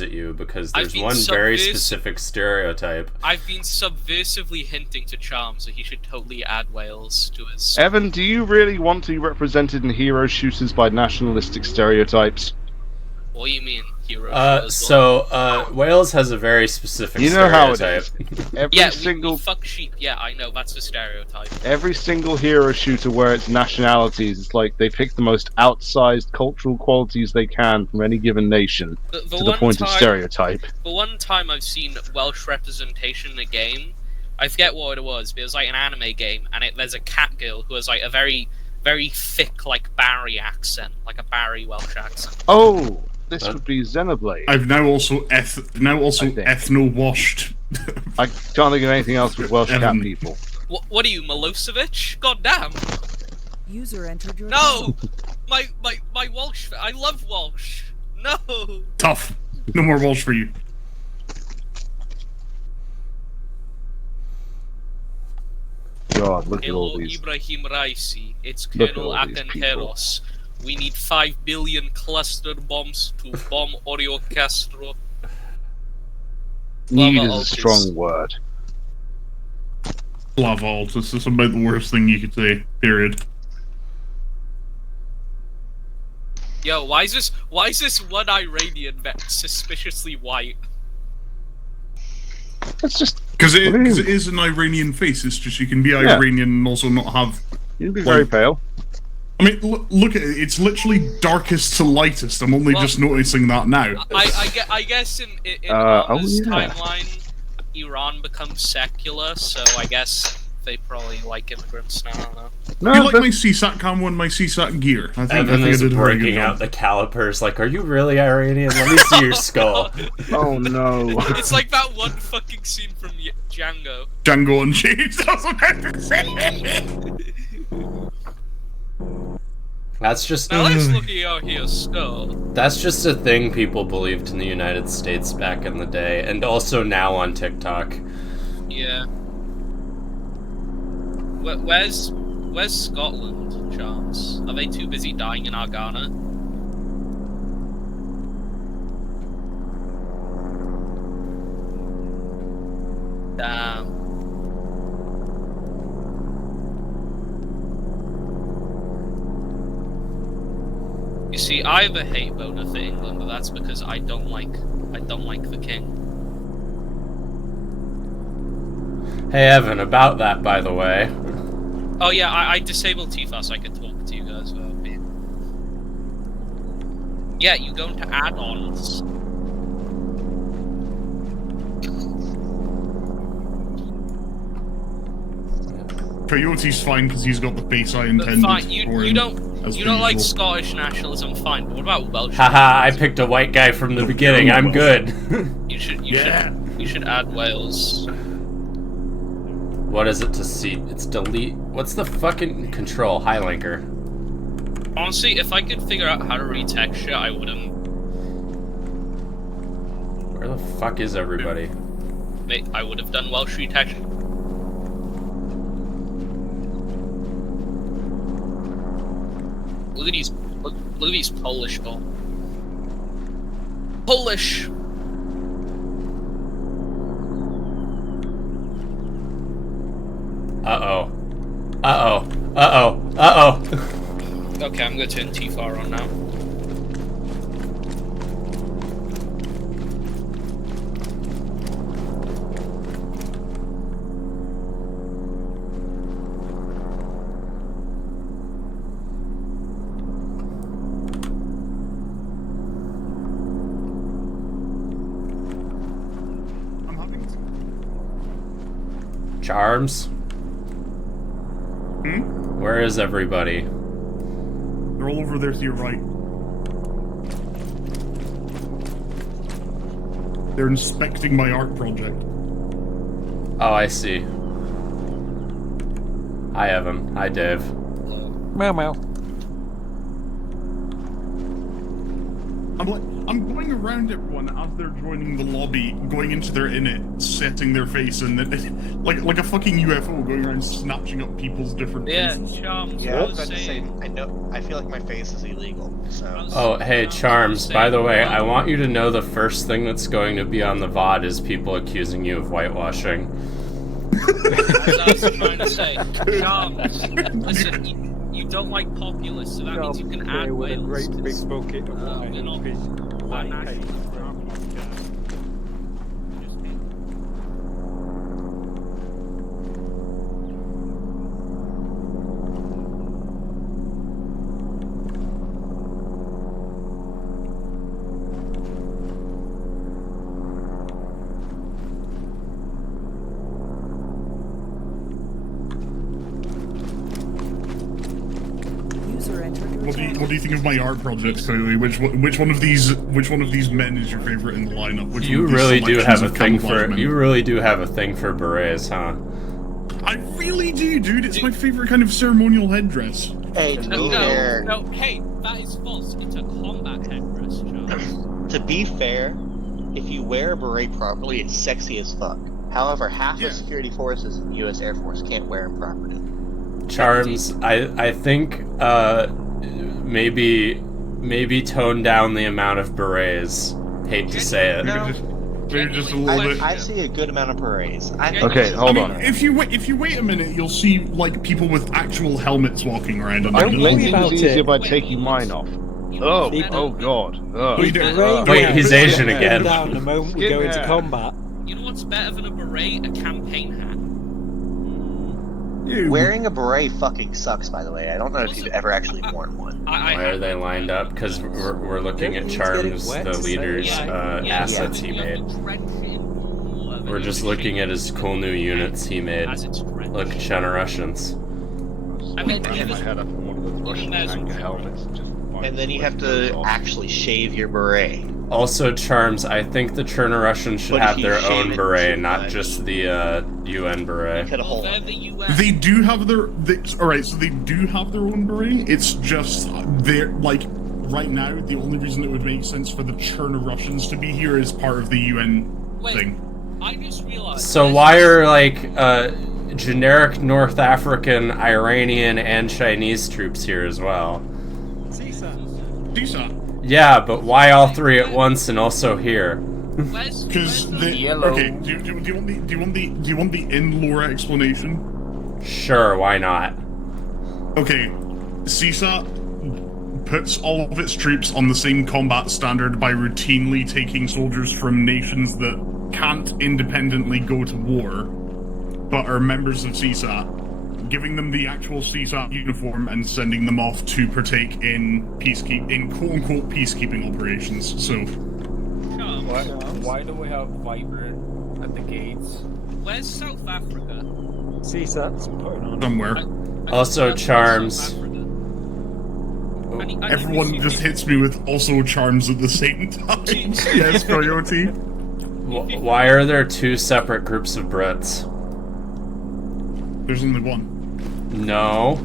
jabs at you because there's one very specific stereotype. I've been subversively hinting to Charms that he should totally add Wales to his... Evan, do you really want to be represented in hero shooters by nationalistic stereotypes? What do you mean, hero Wales has a very specific You know how it stereotype. is. Every we fuck sheep. Yeah, I know, that's the stereotype. Every single hero shooter where it's nationalities, it's like they pick the most outsized cultural qualities they can from any given nation to the point of stereotype. The one time I've seen Welsh representation in a game, I forget what it was, but it was like an anime game, and there's a cat girl who has like a very, very thick, like Barry accent, like a Barry Welsh accent. Oh! This would be Xenoblade. I've now also ethno-washed. I can't think of anything else with Welsh cat people. What are you, Milosevic? God damn! User entered your No! my Welsh... I love Welsh! No! Tough. No more Welsh for you. God, look at all Hello, these. Ibrahim Raisi. It's Colonel Akanteros. We need 5 billion cluster bombs to bomb Oreo Castro. Need is a strong word. Lava Altus is about the worst thing you could say, period. Yo, why is this one Iranian suspiciously white? That's just... Because it is an Iranian face, it's just you can be Iranian and also not have... You can be very pale. I mean, look at it. It's literally darkest to lightest. I'm only just noticing that now. I guess in this timeline, Iran becomes secular, so I guess they probably like immigrants now. I don't know. No, you like my CSAT camo and my CSAT gear? I think Evan I is did breaking out the calipers. Like, are you really Iranian? Let me see your skull. Oh no! It's like that one fucking scene from Django. Django Unchained. That's what I was saying. That's just... Now let's look at your skull. That's just a thing people believed in the United States back in the day, and also now on TikTok. Yeah. Where's Scotland, Charles? Are they too busy dying in Argana? Damn. You see, I have a hate voter for England, but that's because I don't like the king. Hey Evan, about that, by the way. Oh yeah, I disabled Tifa so I could talk to you guys about it. Yeah, you go into add-ons. Coyote's fine because he's got the face I intended. Fine, you don't like Scottish nationalism, fine. But what about Welsh? Haha, I picked a white guy from the beginning. I'm good. You should add Wales. What is it to see? It's delete. What's the fucking control? Highlinker. Honestly, if I could figure out how to retexture, I wouldn't. Where the fuck is everybody? Mate, I would have done Welsh retexture. Look at these Polish people. Polish. Uh-oh. Uh-oh. Uh-oh. Uh-oh. Okay, I'm gonna turn T-Far on now. Charms? Hmm? Where is everybody? They're all over there to your right. They're inspecting my art project. Oh, I see. Hi, Evan. Hi, Dave. Meow meow. I'm going around everyone as they're joining the lobby, going into their init, setting their face, and then, like a fucking UFO going around snatching up people's different faces. Charms. Yeah, I I was was about to say, saying. I know. I feel like my face is illegal. So. Oh, hey, Charms, by the way, I want you to know the first thing that's going to be on the VOD is people accusing you of whitewashing. As I was trying to say, Charms. Listen, you don't like populists, so that means you can add with a Wales. great big bucket of wine we're not and his white national. paint. User entered your channel. What do you think of my art project, Clearly? Which one of these men is your favorite in the lineup? Which You one of these really do selections have a of thing camouflage for men? you really do have a thing for berets, huh? I really do, dude. It's my favorite kind of ceremonial headdress. Hey, to be No, fair, no, hey, that is false. It's a combat headdress, Charms. to be fair, if you wear a beret properly, it's sexy as fuck. However, half Yeah. of security forces in the U.S. Air Force can't wear them properly. Charms, I think maybe tone down the amount of berets. Hate to say it. No. Maybe just a little bit. I see a good amount of berets. Okay, hold I on. mean, if you wait a minute, you'll see like people with actual helmets walking around. And I Don't don't worry make things about easier it. by taking mine off. You Oh, know what's oh better- god. Oh. Wait, The wait, rain wait, will he's put Asian them again. down the moment we Skin go into hair. combat. You know what's better than a beret? A campaign hat. Wearing a beret fucking sucks, by the way. I don't know if you've ever actually worn one. I Why are they lined up? Because we're looking at Don't need to get it Charms, wet the to say leader's yeah. assets he made. We're just looking at his cool new units he made. As it's drenched. Look, Russians. I mean, Wrap my even- head up in one of those Russian there's tanker some- helmets. And then you have to actually shave your beret. Also, Charms, I think the Cherno Russians should But if have you their shave own it beret, too not much- just the UN beret. Cut a hole they're in the it. US. They do have their. Alright, so they do have their own beret. It's just they're like right now. The only reason it would make sense for the Cherno Russians to be here is part of the UN Wait, thing. I just realized. So why are like generic North African, Iranian, and Chinese troops here as well? Decent. Yeah, but why all three at once and also here? Because the Yellow. okay. Do you want the in-lore explanation? Sure, why not? Okay, CSAT puts all of its troops on the same combat standard by routinely taking soldiers from nations that can't independently go to war, but are members of CSAT, giving them the actual CSAT uniform and sending them off to partake in quote-unquote peacekeeping operations. So, Why do we have Viper at the gates? Where's South Africa? CSAT's putting on. somewhere. Also, Charms. South Africa. Everyone just hits me with also Charms at the same time. Yes, Coyote. Why are there two separate groups of Brits? There's only one. No.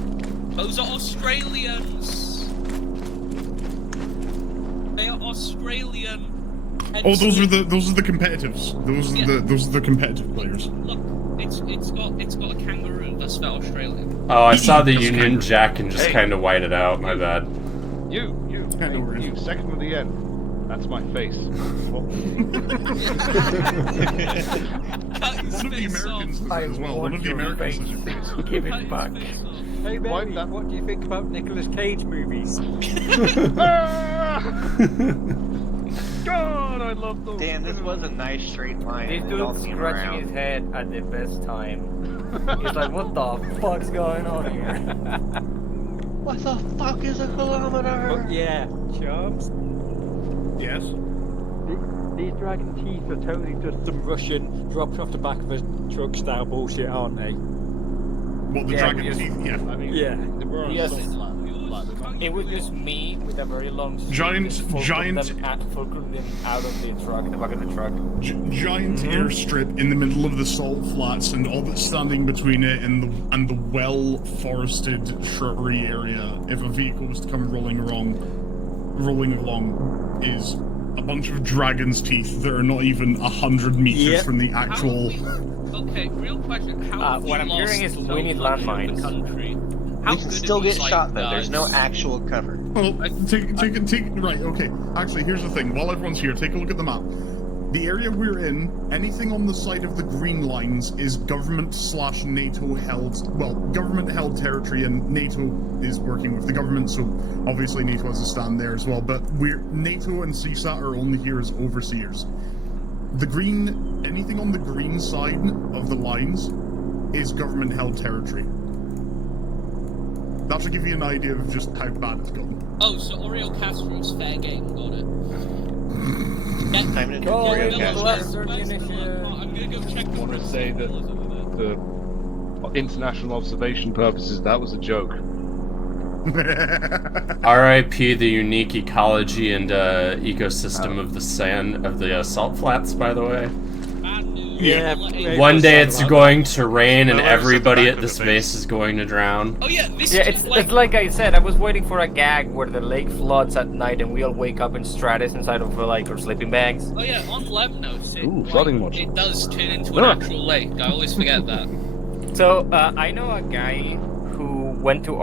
Those are Australians. They are Australian. Oh, those are the competitives. Those are the competitive players. Look, it's got a kangaroo. That's for Australia. Oh, I saw the That's Union kind of- Jack and just Hey. kind of whited out. My bad. You, Yeah, no worries. you, second to the end. That's my face. Cut his One of the face Americans off. does it as well. One of the Americans does it. Give Cut it his back. face off. Hey, Why baby, that- what do you think about Nicolas Cage movies? God, I love those. Dan, this was a nice straight line. This and dude don't seem scratching around. his head at the best time. He's like, what the fuck's going on here? What the fuck is a kilometer? Oh, yeah, Charms. Yes. These dragon teeth are totally just some Russian dropped off the back of a truck style bullshit, aren't they? What the Yeah, dragon because- teeth? Yeah. I mean, Yeah. they were on Yes. some flat, It was just me with a very long stick Giant- that fulcrumed giant- them out of the truck, the back of the truck. Giant airstrip in the middle of the salt flats, and all that's standing between it and the well-forested shrubbery area. If a vehicle was to come rolling along, is a bunch of dragon's teeth that are not even 100 meters Yep. from the actual. Okay, real question. How what I'm hearing is we need landmines. We can still get shot though. There's no actual cover. Well, take. Right, okay. Actually, here's the thing. While everyone's here, take a look at the map. The area we're in, anything on the side of the green lines is government/NATO held. Well, government held territory, and NATO is working with the government, so obviously NATO has a stand there as well. But NATO and CSAT are only here as overseers. Anything on the green side of the lines is government held territory. That should give you an idea of just how bad it's gone. Oh, so Oreo Castro's fair game, got it. Time to Go Oreo into Castro. the Western Initiative. I'm gonna go check. I want to say that for international observation purposes, that was a joke. R.I.P. the unique ecology and ecosystem of the salt flats. By the way, Bad news. Yeah. one day it's about going to rain and Well, there's everybody the at back this of the base is going to drown. Oh yeah, this Yeah, is it's just like. it's like I said. I was waiting for a gag where the lake floods at night and we all wake up in Stratus inside of like our sleeping bags. Oh yeah, on Lemnos, Ooh, flooding watch. it does turn into an actual lake. I always forget that. So I know a guy who went to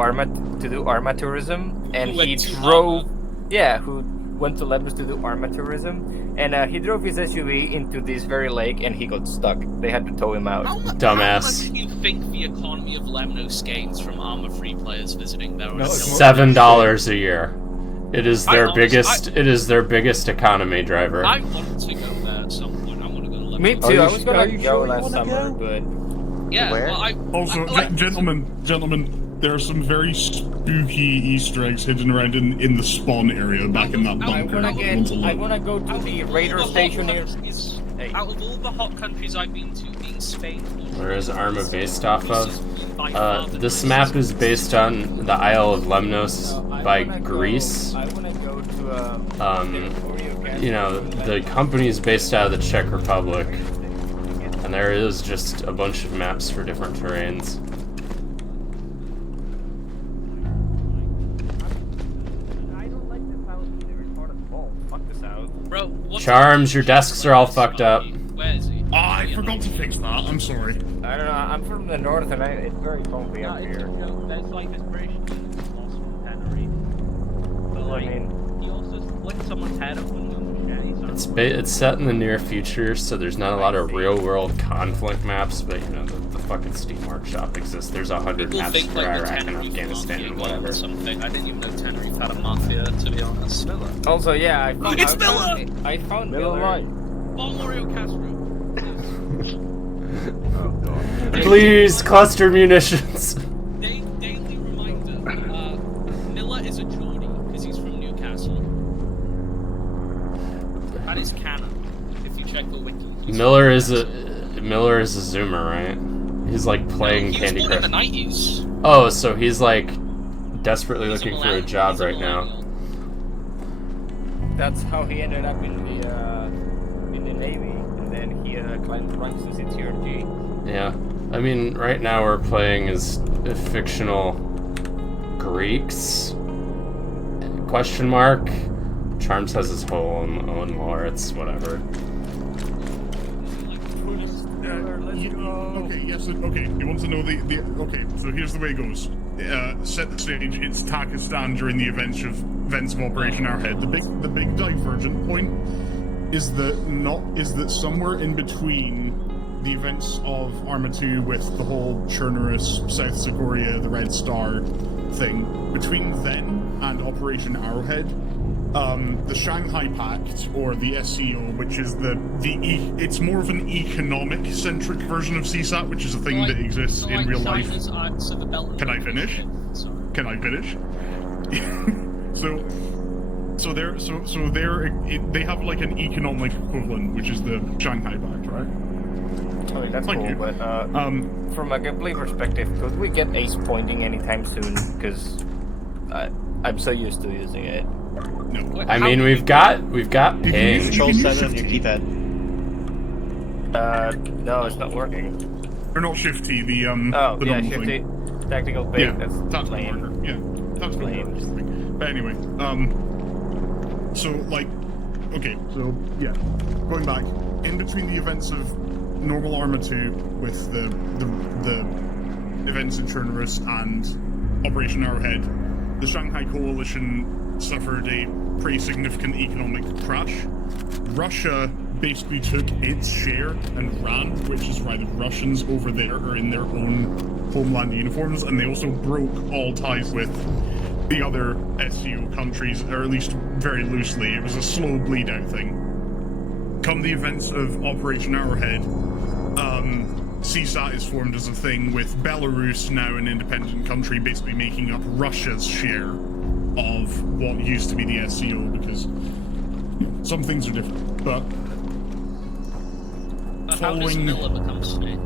to do Arma tourism, and Who went he to drove. Yeah, who went to Lemnos to do Arma tourism, and he drove his SUV into this very lake, and he got stuck. They had to tow him out. How Dumbass. much do you think the economy of Lemnos gains from Arma-free players visiting there? No, it's $7 a year. It is their I It is their biggest economy driver. I want to go there at some point. I want to go to Lemnos. Me Are too. you I was gonna are you go sure you last wanna summer, go? but Yeah, Where? well, Also, I like- gentlemen, there are some very spooky Easter eggs hidden around in the spawn area back in that I bunker. wanna go to the radar station here. Hey. Out of all the hot countries I've been to, being Spain. Where is Arma based off This of? is by far the This nicest map is based on the Isle of Lemnos I by wanna Greece. I wanna go to You know, the company is based out of the Czech Republic, and there is just a bunch of maps for different terrains. I don't like this house. It's part of the wall. Fuck this house. Bro, what's Charms, your desks are all fucked up. Where is he? Oh, I forgot to fix that. I'm sorry. I don't know. I'm from the north, and it's very comfy up here. There's like this British dude who's lost from Tenerife. But I mean, he also split someone's head open with a machete. So It's set in the near future, so there's not a lot of real-world conflict maps, but you know, the fucking Steam Workshop exists. There's 100 people maps think for like the Iraq and Tenerife Afghanistan mafia and got whatever. something. I didn't even know Tenerife had a mafia, to be honest. also, yeah, I found, It's I found Miller right. Bomb Oreo Castro. Please, cluster munitions! Daily reminder, Miller is a Geordie, because he's from Newcastle. That is canon, if you check the wiki. Miller is a Zoomer, right? He's like playing he Candy was born Crush. in the 90s. Oh, so he's like desperately He's looking for a millennial. job He's a right now. millennial. That's how he ended up in the Navy, and then he climbed ranks to CTRG. Yeah. I mean, right now we're playing as fictional Greeks? Question mark. Charms has his whole own lore. It's whatever. Okay, yes, okay. You want to know the okay? So here's the way it goes. Set the stage. It's Takistan during the events of Operation Arrowhead. The big divergent point is that somewhere in between the events of Arma 2 with the whole Chernerus, South Sigoria, the Red Star thing, between then and Operation Arrowhead, the Shanghai Pact, or the SCO, which is it's more of an economic-centric version of CSAT, which is a thing that exists in real life. Can I finish? Can I finish? They have like an economic equivalent, which is the Shanghai Pact, right? I mean, that's Thank cool, you. but from a gameplay perspective, could we get ace pointing anytime soon? Because I'm so used to using it. No. I mean, we've got You can ping. use Control You can 7 on your Shift keypad. No, it's not working. Or not Shift T, the Oh, the yeah, normal shifty. thing. Tactical pick, Yeah, that's tactical lame. marker. Yeah, tactical Lame. marker. But anyway, so like Okay, so yeah, going back in between the events of normal Arma 2 with the events in Chernarus and Operation Arrowhead, the Shanghai Coalition suffered a pretty significant economic crash. Russia basically took its share and ran, which is why the Russians over there are in their own homeland uniforms, and they also broke all ties with the other SCO countries, or at least very loosely. It was a slow bleed out thing. Come the events of Operation Arrowhead, CSAT is formed as a thing, with Belarus, now an independent country, basically making up Russia's share of what used to be the SCO, because some things are different. But how does Miller become snake?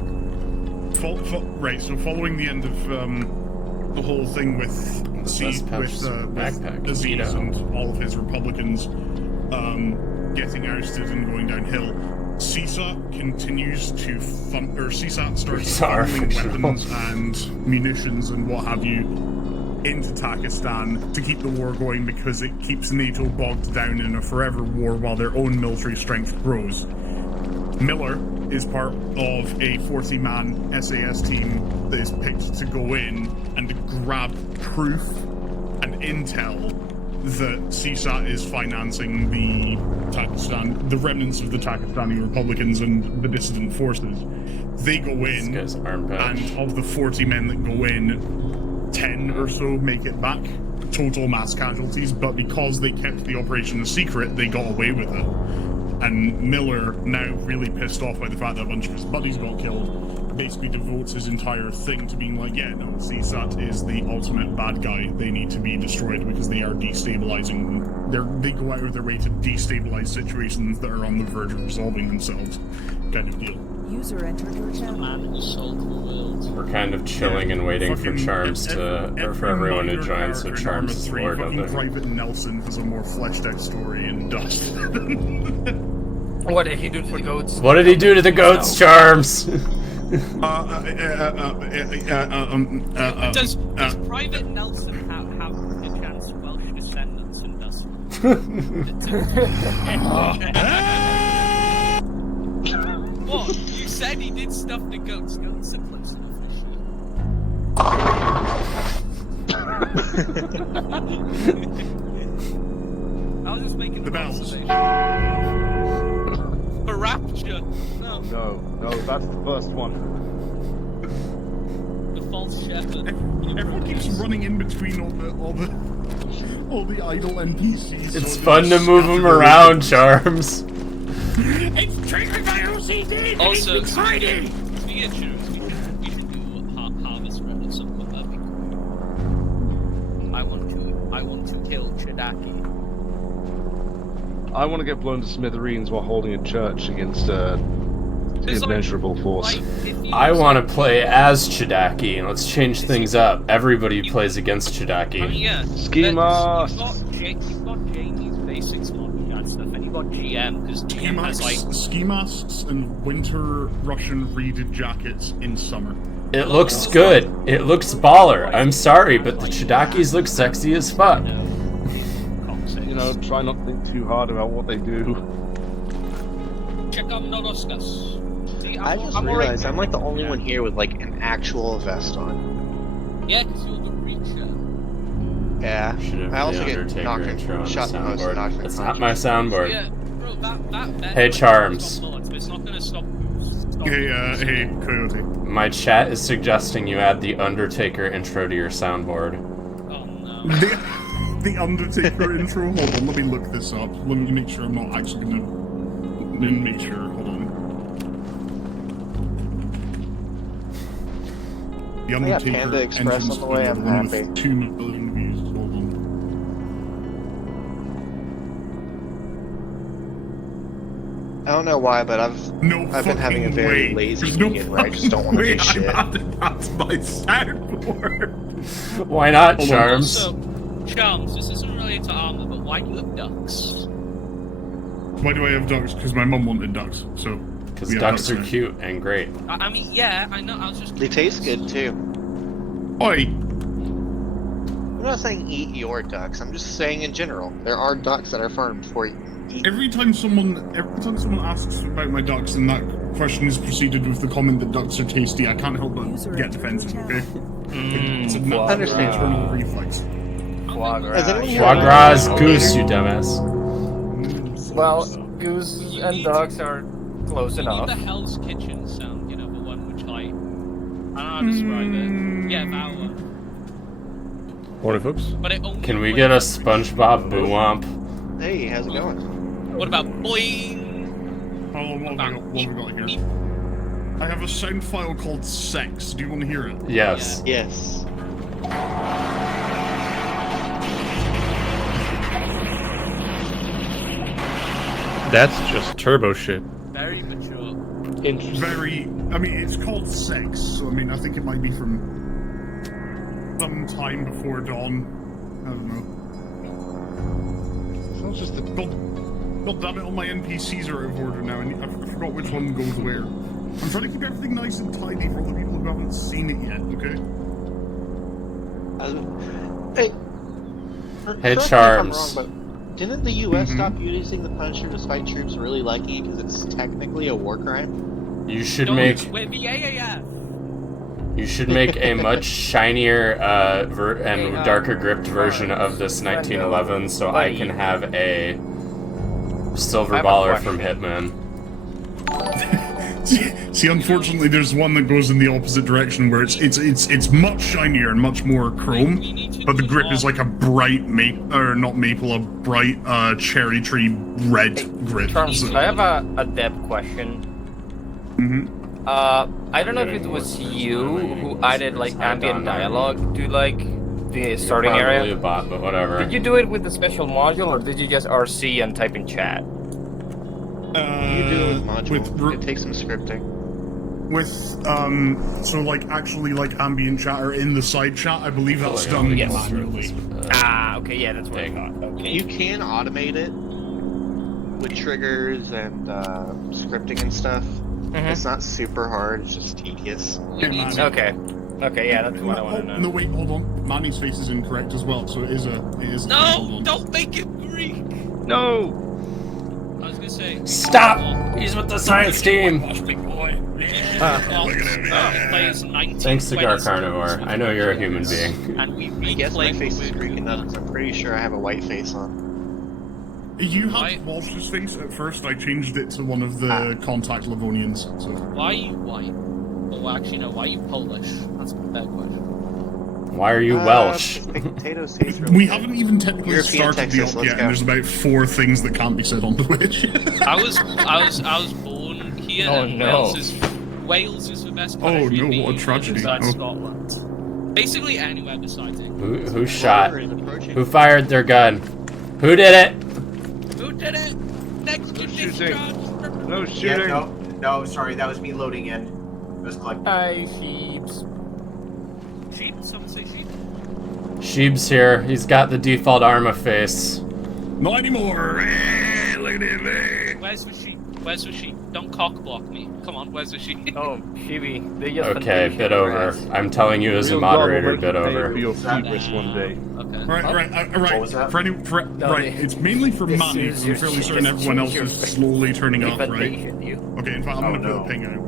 Right, so following the end of the whole thing with Aziz and all of his Republicans getting ousted and going downhill, CSAT continues to CSAT starts funneling weapons and munitions and what have you into Takistan to keep the war going, because it keeps NATO bogged down in a forever war while their own military strength grows. Miller is part of a 40-man SAS team that is picked to go in and to grab proof and intel that CSAT is financing the remnants of the Takistani Republicans and the dissident forces. They go in, and of the 40 men that go in, 10 or so make it back. Total mass casualties, but because they kept the operation a secret, they got away with it. And Miller, now really pissed off by the fact that a bunch of his buddies got killed, basically devotes his entire thing to being like, yeah, no, CSAT is the ultimate bad guy. They need to be destroyed because they are destabilizing. They go out of their way to destabilize situations that are on the verge of resolving themselves, kind of deal. User entered your channel. Man who sold the world. We're kind of chilling and waiting for Charms or for everyone to join, so Charms is Lord of it. Private Nelson has a more fleshed out story in Dust. What did he do to the goats? What did he do to the goats, Charms? Does Private Nelson have a chance Welsh descendants in Dust? What? You said he did stuff to goats. Goats are close enough for I was just making the bells. A rapture. No. No, that's the first one. The false shepherd. Everyone keeps running in between all the idle NPCs. It's fun to move them around, Charms. It's triggered by OCD. Also, speaking of insurance, we should do Harvest Red or something. That'd be cool. I want to kill Chidaki. I want to get blown to smithereens while holding a church against immeasurable force. I want to play as Chidaki, and let's change things up. Everybody plays against Chidaki. I mean, yeah. Ski mask. You've got Jamie's basics mod and stuff, and you've got GM, because GM has like ski masks and winter Russian reeded jackets in summer. It looks good. It looks baller. I'm sorry, but the Chidakis look sexy as fuck. You know, try not to think too hard about what they do. I just realized I'm like the only one here with like an actual vest on. Yeah, because you're the Reacher. Yeah. I also get knocked and shot the most and knocked. That's not my soundboard. Yeah, bro, that Hey, Charms. It's not gonna stop. Hey, Coyote. My chat is suggesting you add the Undertaker intro to your soundboard. Oh no. The Undertaker intro? Hold on, let me look this up. Let me make sure I'm not actually gonna make sure. Hold on. The I got Undertaker Panda Express entrance on the way, I'm video, happy. 2 million views. Hold on. I don't know why, but I've been having a very lazy weekend where I just don't want to do shit. That's my soundboard. Why not, Charms? Also, Charms, this isn't related to armor, but why do you have ducks? Why do I have ducks? Because my mum wanted ducks, so... Because ducks are cute and great. I mean, yeah, I know, I was just... They taste good, too. Oi! I'm not saying eat your ducks, I'm just saying in general. There are ducks that are farmed for you. Every time someone asks about my ducks, and that question is preceded with the comment that ducks are tasty, I can't help but get defensive. Okay, it's a natural reflex. Foie gras. Foie gras is goose, you dumbass. Well, goose and ducks are close enough. The Hell's Kitchen sound, the one which I don't know how to describe it. Yeah, that one. Morning, folks. But it only Can we get a SpongeBob Boo-Womp? Hey, how's it going? What about boing? Oh, what have we got here? I have a sound file called Sex. Do you want to hear it? Yes. Yes. That's just turbo shit. Very mature. Interesting. I mean, it's called Sex, so I mean, I think it might be from some time before dawn. I don't know. Sounds just the God damn it! All my NPCs are out of order now, and I forgot which one goes where. I'm trying to keep everything nice and tidy for all the people who haven't seen it yet. Okay. Hey, correct me if I'm Charms. wrong, but didn't the U.S. stop using the Punisher despite troops really liking it because it's technically a war crime? You should Don't make. with the AAF. You should make a much shinier and darker gripped version of this 1911, so I can have a silver baller from Hitman. See, unfortunately, there's one that goes in the opposite direction where it's much shinier and much more chrome, but the grip is like a bright a bright cherry tree red grip. Charles, So- I have a depth question. I don't know if it was you who added like ambient dialogue to like the starting Probably area. a bot, but whatever. Did you do it with the special module, or did you just RC and type in chat? You do it with module. It takes some scripting. With so like actually like ambient chat or in the side chat, I believe that's done manually. Okay, yeah, that's what I thought. Okay. You can automate it with triggers and scripting and stuff. It's not super hard, it's just tedious. Okay, yeah, that's what I want to know. No, wait, hold on. Manny's face is incorrect as well, so it is. No, don't make it Greek. No. I was gonna say. Stop! He's with the science team. Thanks, Cigar Carnivore. I know you're a human being. And we I guess my face is Greek enough because I'm pretty sure I have a white face on. You had Walsh's face at first. I changed it to one of the contact Livonians. So. Why are you white? Oh, actually, no. Why are you Polish? That's a bad question. Why are you Welsh? Potatoes taste really We good. haven't even technically European started Texas, the op let's yet, go. and there's about 4 things that can't be said on Twitch. I was born here. Oh, and no. Wales is the best Oh, country no, in the what a UK tragedy. besides Oh. Scotland. Basically anywhere besides England. Who shot? Who fired their gun? Who did it? Who did it? Next to shooting. discharge. No shooting. Yeah, no, sorry, that was me loading in. It was collecting. Hi, sheeps. Sheep? Someone say sheep? Sheeb's here. He's got the default Arma face. Not anymore. Look at him. Where's the sheep? Where's the sheep? Don't cock block me. Come on, where's the sheep? Oh, Shibi, they just Okay, bit over. I'm telling you as a moderator, bit over. Your hubris one day. Okay. Right. What was that? Right. It's mainly for Manny, because I'm fairly certain everyone else is slowly turning up, right? Okay, in fact, I'm gonna put a ping out.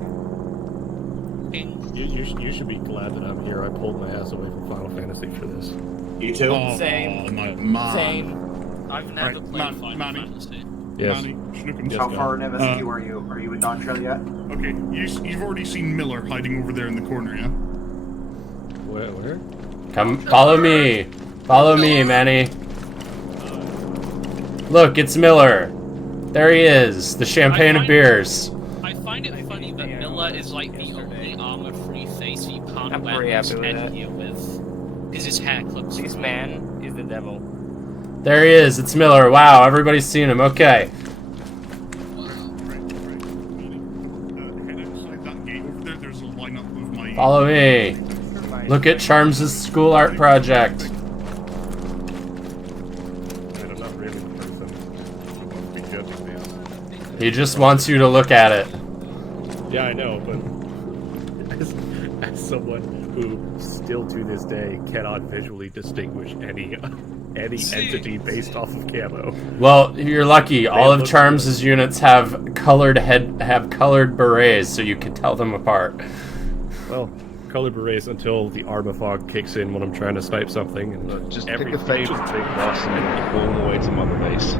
Ping. You should be glad that I'm here. I pulled my ass away from Final Fantasy for this. You too? Oh, Same. my man. Same. I've never Right, played Final Manny. Fantasy. Yes. Manny, Schnookums. How far in MSQ Uh, are you? Are you in Don Trail yet? Okay, you've already seen Miller hiding over there in the corner, yeah? Where? Come, follow me. Follow me, Manny. Look, it's Miller. There he is, the champagne of beers. I find it funny that Miller is like the only armor-free face you can't I'm wear very his happy with that. headgear with. Because his hair clips. This man is the devil. There he is, it's Miller. Wow, everybody's seen him. Okay. Head outside that gate over there, there's a lineup of my... Follow me. Look at Charms' school art project. I'm not really the person who wants to be judging this. He just wants you to look at it. Yeah, I know, but as someone who still to this day cannot visually distinguish any entity based off of camo. Well, you're lucky. All of Charms' units have colored berets, so you can tell them apart. Well, colored berets until the Arma Fog kicks in when I'm trying to snipe something. And just pick a favorite big boss and pull them away to Mother Base.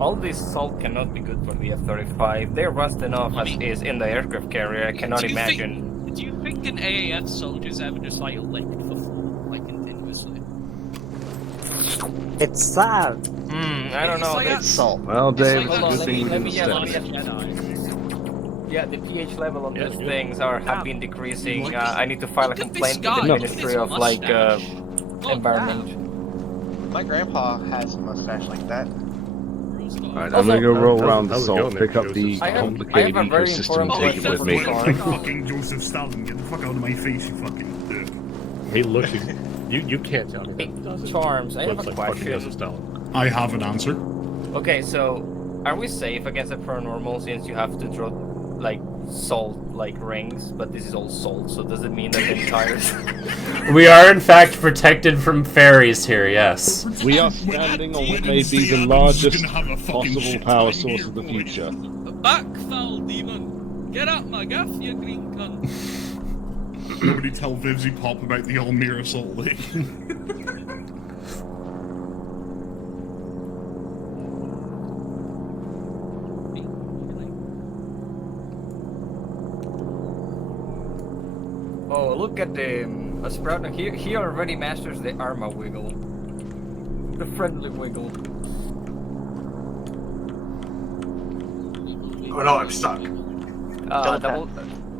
All this salt cannot be good for the F-35. They're rust enough as is in the aircraft carrier. I cannot imagine. Do you think an AAF soldier's ever just like licked for full, like continuously? It's sad. I don't know. It's salt. Well, Dave, Hold on, good thing we let me didn't get Yeah, the pH level on these things have been decreasing. I need to file a complaint with the Ministry of Environment. My grandpa has a mustache like that. Alright, I'm gonna go roll around the how's it salt, going pick there, up the Joseph? complicated ecosystem and take it with me. Fucking Joseph Stalin, get the fuck out of my face, you fucking dick. He looks. You can't tell me that doesn't. Charms, I have Looks a like fucking Joseph question. Stalin. I have an answer. Okay, so are we safe against the paranormal since you have to draw like salt like rings, but this is all salt, so does it mean that the entire We are in fact protected from fairies here, yes. We are standing on what may be the largest possible power source of the future. Back, foul demon! Get up, my gaff, you green cunt! Nobody tell Vivsy Pop about the Almira Salt Lake. Oh, look at the Sprout. He already masters the Arma wiggle. The friendly wiggle. Oh no, I'm stuck. Double,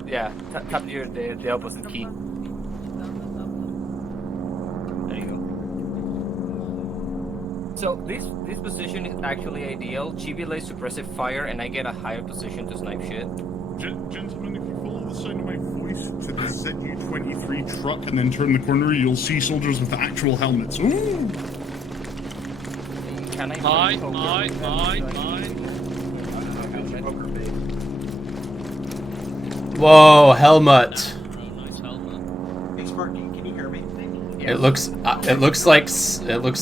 yeah, tap the opposite key. There you go. So this position is actually ideal. Chibi lays suppressive fire, and I get a higher position to snipe shit. Gentlemen, if you follow the sound of my voice to the ZU-23 truck and then turn the corner, you'll see soldiers with actual helmets. Ooh! Can I? Mine. Whoa, helmet. Nice helmet. Hey, Sparky, can you hear me? It looks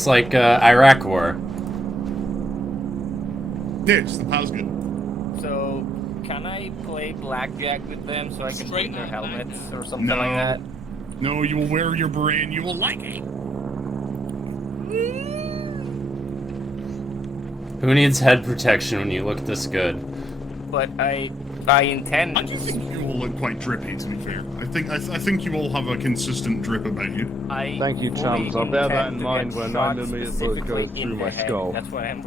like Iraq War. Yes, the PA's good. So can I play blackjack with them so I can Straight win their on helmets blackjack. or something like that? No, you will wear your beret and you will like it. Who needs head protection when you look this good? But I intend. I think you all look quite drippy, to be fair. I think you all have a consistent drip about you. Thank you, chums. I'll bear that in mind when 9mm bullet goes through my skull. That's what I'm.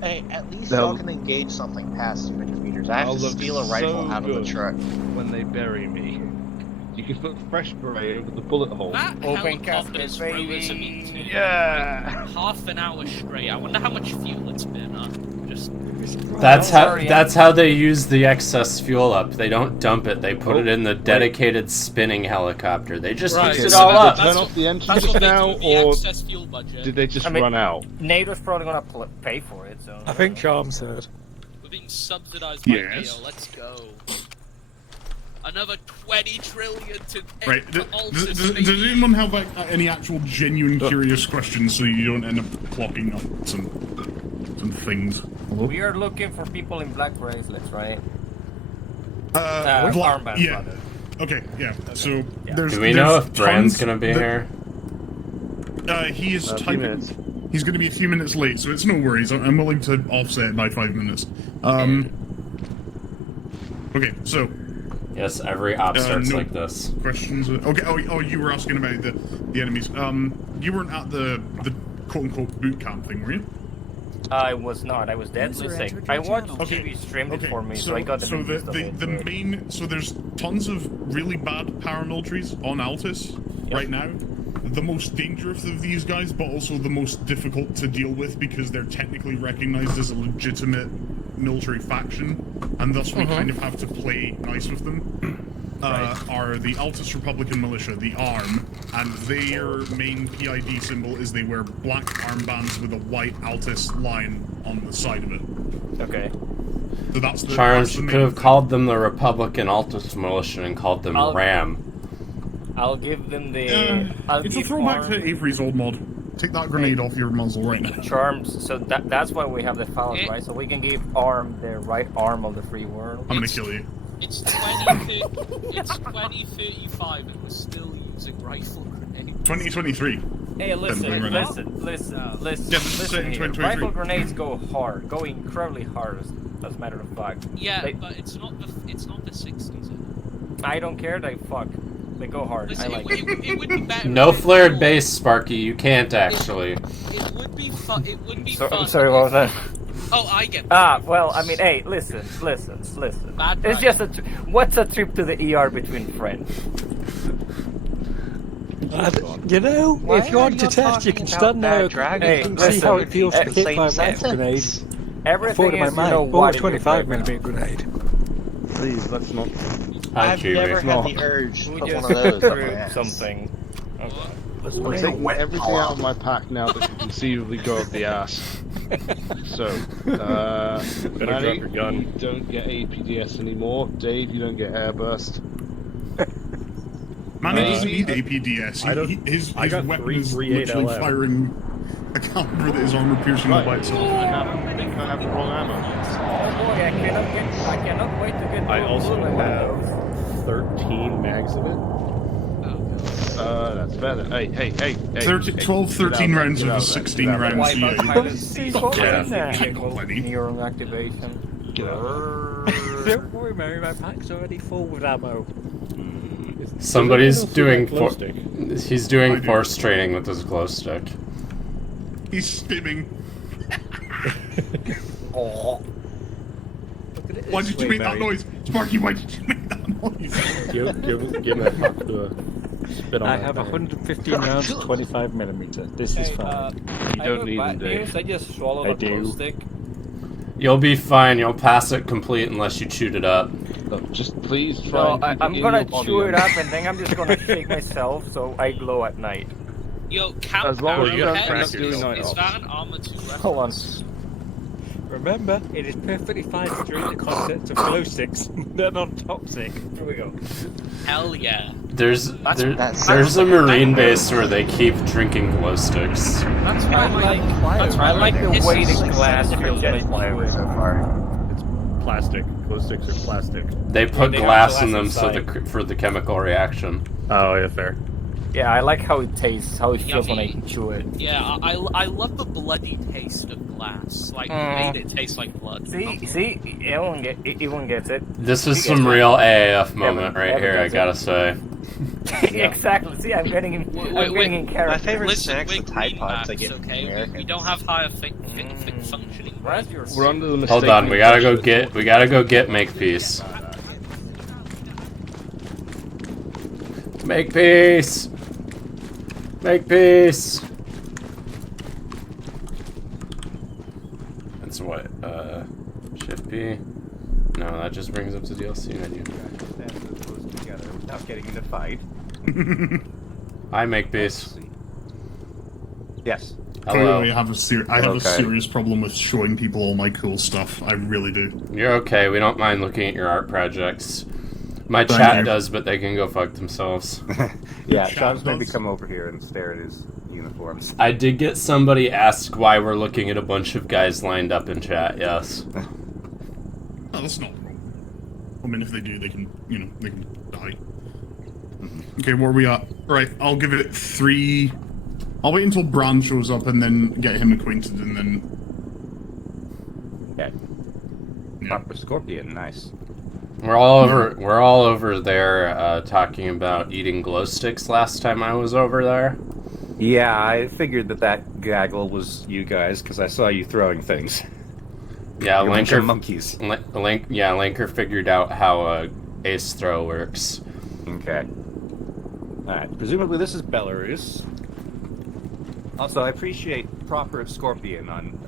Hey, at least y'all can engage something past 200 meters. I have to steal a rifle out of the truck. When they bury me. You can put fresh beret over the bullet hole. That Open helicopter's casket, frozen baby. me to Yeah! half an hour straight. I wonder how much fuel it's been. Just That's how they use the excess fuel up. They don't dump it. They put it in the dedicated spinning helicopter. They just use it all up. Turn off the engine that's just what they now, do, the or excess fuel budget. did they just I mean- run out? NATO's probably gonna pay for it, so. I think Charm said. We're being subsidized by Yes. NATO. Let's go. Another 20 trillion to Right. to Altus, Does baby. anyone have any actual genuine curious questions so you don't end up clocking up some things? We are looking for people in black bracelets, right? Black- Armbands, yeah. rather. Okay, yeah. So there's. Do we know there's if Brand's tons gonna be here? He is A few typing. minutes. He's going to be a few minutes late, so it's no worries. I'm willing to offset it by 5 minutes. Okay, so Yes, every op starts no like this. questions. Okay. Oh, you were asking about the enemies. You weren't at the quote unquote boot camp thing, were you? I was not. I was deadly User sick. entered I your watched channel. TV streamed it Okay, for me, so I got the so movies the main there's tons of really bad paramilitaries on Altus right now. The most dangerous of these guys, but also the most difficult to deal with because they're technically recognized as a legitimate military faction, and thus we kind of have to play nice with them. Are the Altus Republican Militia, the ARM, and their main PID symbol is they wear black armbands with a white Altus line on the side of it. Okay. So that's the Charms, that's the you main could have thing. called them the Republican Altus Militia and called them RAM. I'll give them the. I'll It's a give throwback arm to Avery's old mod. Take that grenade off your muzzle right now. charms. So that's why we have the phalanx, right? So we can give arm the right arm of the free world. I'm gonna kill you. It's 2035 and we're still using rifle grenades. 2023. Hey, listen Right now. here. in 2023. Rifle grenades go hard, go incredibly hard, as a matter of fact. Yeah, but it's not the 60s. I don't care, they fuck. They go hard. Listen, I like it would be better. No if flared it base, Sparky. You can't actually. It would be fun. It would be fun. I'm sorry, what was that? Oh, I get. Well, I mean, hey, listen. Bad It's just what's a trip to the ER between friends? You know, Why if you are want to you test, you talking can about stand there bad and dragons? see how it Listen, feels to at the hit same by a rifle grenade. sentence. Everything Forward is, of my you know, mind. what 25 millimeter grenade. Please, let's not. Hi, I've Kiwi. never had No. the urge to We put just one of those up my threw ass. something. Okay. I'm taking everything out of my pack now that can conceivably go up the ass. So, Better Manny, drop your gun. you don't get APDS anymore. Dave, you don't get airburst. Manny doesn't need APDS. I don't- His I got weapon is 338 literally LM. firing a caliber that is armor piercing all by itself. I have the wrong ammo. Oh boy, I cannot wait to get I to also blue have windows. 13 mags of it. That's better. Hey. 12, 13 rounds of a 16 round Wipe out CA. pilot C4 Yeah. in there. Plenty. Neural activation. Don't worry, Mary, my pack's already full with ammo. Somebody's Does anyone doing. else see that glow stick? He's I doing do. force training with his glow stick. He's stimming. Oh. Why did you make that noise? Sparky, why did you make that noise? Give that puck to a spit on I that have thing. 115 rounds of 25 millimeter. This is Hey, fine. You I don't have need bad them, Dave. news. I just swallowed I a glow do. stick. You'll be fine. You'll pass it complete unless you chewed it up. Look, just please try No, and I'm keep gonna your body chew it on. up and then I'm just gonna shake myself so I glow at night. Yo, count As long as you don't arrowheads. crack yourself. Is that an armor 2 reference? Hold on. Remember, it is perfectly fine to drink the concept of glow sticks. They're not toxic. Here we go. Hell yeah. There's that's- there's a marine base where they keep drinking glow sticks. That's why I like the This way is the glass different feels jet like flyover so far. Plastic. Glow sticks are plastic. They put they have glass glass in them so inside. for the chemical reaction. Oh, yeah, fair. Yeah, I like how it tastes, how it feels when I Yummy. chew it. Yeah, I love the bloody taste of glass. Like, you made it taste like blood. See, everyone gets it. This is You some guys- real AAF moment right here. I gets it. gotta say. Exactly. See, I'm getting in Wait, character. My favorite Listen, snack's we're the Tide green Pods I maps, get from okay? Americans. We don't have higher functioning. Where's your We're under the Hold mistaken on, we gotta go impression get Makepeace. Makepeace! Makepeace! That's what, Shift B? No, that just brings up the DLC menu. Together without getting in a fight. Hi, Makepeace. Yes. Hello. Clearly, I have a serious problem with showing people all my cool stuff. I really do. You're okay, we don't mind looking at your art projects. My Thank chat you. does, but they can go fuck themselves. Yeah, Chat Sean's maybe does. come over here and stare at his uniforms. I did get somebody ask why we're looking at a bunch of guys lined up in chat, yes. Oh, that's not wrong. I mean, if they do, they can, they can die. Okay, where are we at? Right, I'll give it 3. I'll wait until Bran shows up and then get him acquainted, and then. Okay. Yeah. Proper Scorpion, nice. We're all over there talking about eating glow sticks last time I was over there. Yeah, I figured that gaggle was you guys because I saw you throwing things. Yeah, You're a bunch of Linker. monkeys. Linker figured out how ace throw works. Okay. Alright, presumably this is Belarus. Also, I appreciate proper Scorpion on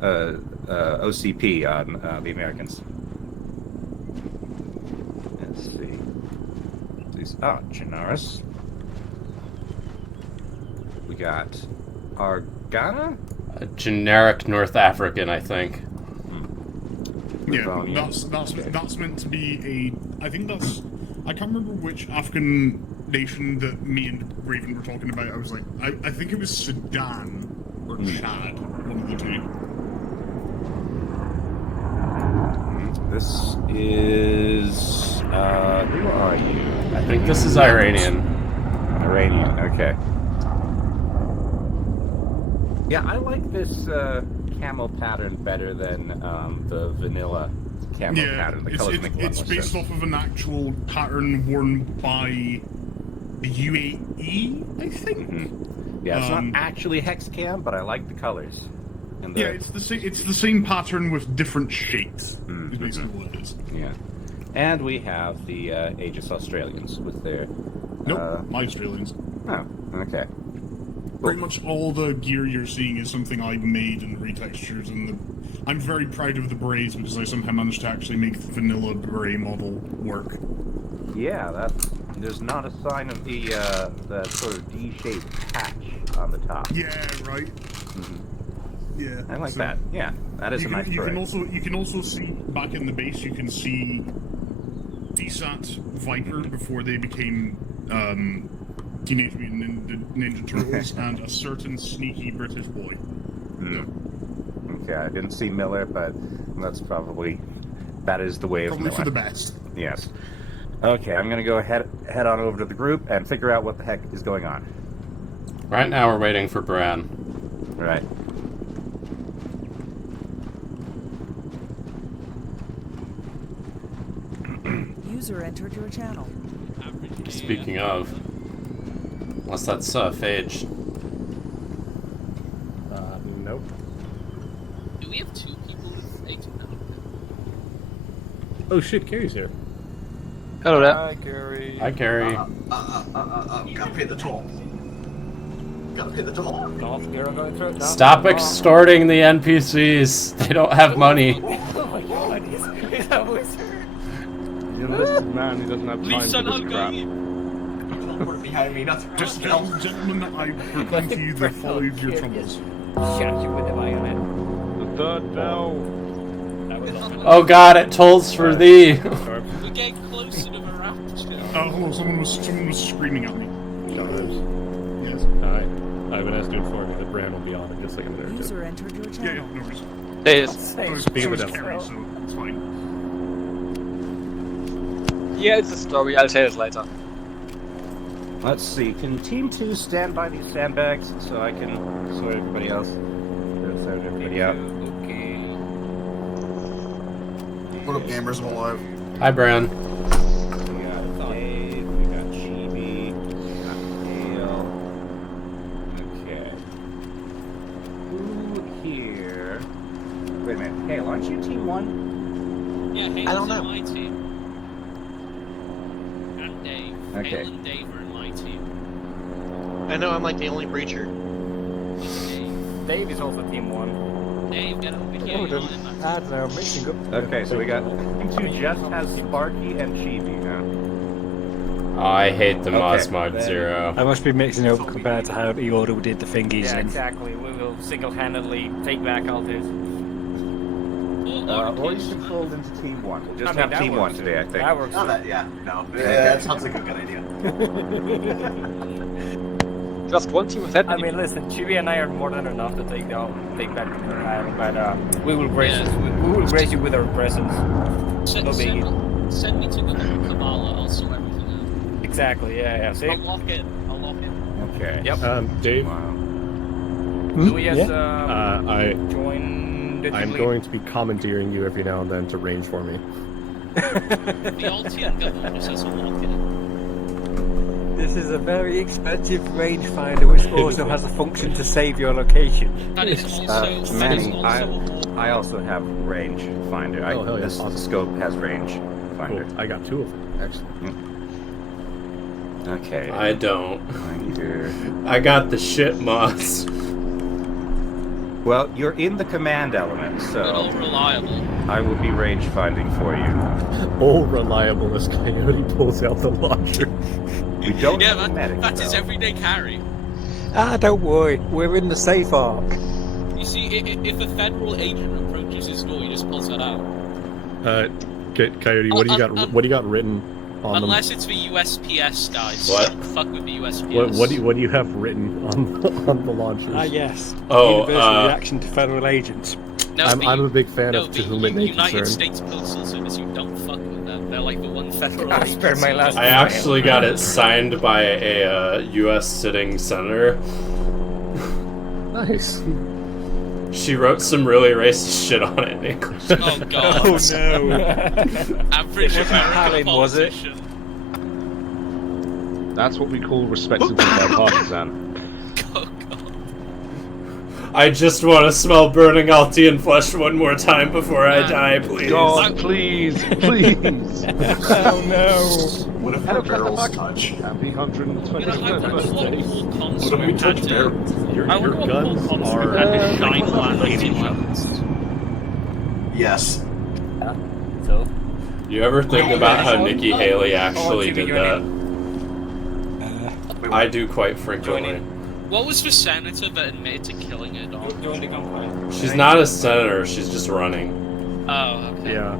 OCP on the Americans. Let's see. Chinaris. We got Argana? A generic North African, I think. the Yeah, volume. that's meant to be a. I think that's. I can't remember which Afghan nation that me and Raven were talking about. I was like, I think it was Sudan or Chad, one of the two. This is. Who are you? I think this is Iranian. Iranian, okay. Yeah, I like this camel pattern better than the vanilla camel pattern. The colors make a lot it's more based sense. off of an actual pattern worn by the UAE, I think. Yeah, it's not actually hex cam, but I like the colors. And the... Yeah, it's the same pattern with different shapes. Is basically what it is. Yeah, and we have the Aegis Australians with their. Nope, my Australians. Oh, okay. Pretty much all the gear you're seeing is something I made and retextures, and I'm very proud of the berets because I somehow managed to actually make the vanilla beret model work. Yeah, there's not a sign of the sort of D-shaped patch on the top. Yeah, right. Yeah, I like that. Yeah, that is a nice beret. You can also see back in the base. You can see DSAT Viper before they became Teenage Mutant Ninja Turtles, and a certain sneaky British boy. Okay, I didn't see Miller, but that is the way of Probably Miller. for the best. Yes. Okay, I'm gonna go head on over to the group and figure out what the heck is going on. Right now we're waiting for Bran. Right. User entered your channel. Speaking of, unless that's Phage. Nope. Do we have two people with 18? Oh shit, Carrie's here. Hello there. Hi, Gary. Hi, Carrie. Gotta pay the toll. Gotta pay the toll. No, you're going through it now. Stop extorting the NPCs. They don't have money. Oh my god, he's a wizard. You're a listed man who doesn't have time for this crap. Don't put it behind me, that's Just gentlemen, I proclaim to you the folly of your troubles. Shot you with a bayonet. The third bell. Oh god, it tolls for thee. We're getting closer to the rapture. Oh, hello, someone was screaming at me. Yes. I've been asked to inform you that Bran will be on in just like a minute or two. User entered your channel. Yeah, no worries. There is. Speaking of the Carrie, so it's fine. Yeah, it's a story. I'll tell it later. Let's see. Can Team 2 stand by these sandbags so I can sort everybody else? Sort everybody out. Okay. What up, gamers? I'm alive. Hi, Bran. We got Dave, we got Chibi, we got Hale. Okay. Who here? Wait a minute. Hale, aren't you Team 1? Yeah, Hale's I don't know. in my team. And Dave. Okay. Hale and Dave are in my team. I know I'm like the only breacher. Dave. Dave is also Team 1. Dave, get over here. Oh, You're then, not in my team. I don't know, mixing up. Okay, so we got Team 2 just has Sparky and Chibi now. Oh, I hate the Moss Okay, Mod then- Zero. I must be mixing up compared to how the order did the thingies. Yeah, in. exactly. We will single-handedly take back all this. Or you can fold into Team 1. We'll just I mean, have that Team 1 works. today, I think. That works. Oh, that, yeah, no. Yeah, that sounds like a good idea. Just one team with that. I mean, listen, Chibi and I are more than enough to take back the island, but we will grace we will grace you with our presence. No biggie. Send me to Kabbalah, I'll sort everything out. Exactly. Yeah. See. I'll lock it. Okay. Yep. Dave, Wow. So we just I'm join the team lead. going to be commandeering you every now and then to range for me. The old team governor just has a lock in it. This is a very expensive rangefinder which also has a function to save your location. That is also, Manny, that I also have range finder. Oh, hell yeah. This Awesome. scope has range finder. Cool. I got two of them. Excellent. Okay. I don't. Finder. I got the shit moss. Well, you're in the command element, all so reliable. I will be range finding for you. Oh, reliable as Coyote pulls out the launcher. We don't Yeah, have a medic, that's his though. everyday carry. Ah, don't worry, we're in the safe arc. You see, if a federal agent approaches his door, he just pulls that out. Coyote, what do you got? What do you got written on Unless them? it's the USPS guys. What? Fuck with the USPS. What do you have written on the launchers? Yes. Oh, Universal reaction to federal agents. No, I'm a big fan of the To Whom It May United Concern. States Postal Service, you don't fuck with them. They're like the one federal I agency. spared my last. I actually got it signed by a U.S. sitting senator. Nice. She wrote some really racist shit on it in English. Oh god. Oh no. Average It wasn't American Palin, was it? politician. That's what we call respectable bipartisan. Oh god. I just want to smell burning Altian flesh one more time before I die, please. God, please, please. Oh no. What if our barrels touch? Happy 125th You know, I wonder what birthday. Paul Consort What if we touch had to- barrels? Your I wonder what Paul guns Consort are. had to shine land 1911s. Yes. So. You ever think about how Nikki Haley actually Jimmy, did your that? I do quite frequently. What was the senator that admitted to killing her dog? Join the gunfight. She's not a senator, she's just running. Oh, okay. Yeah.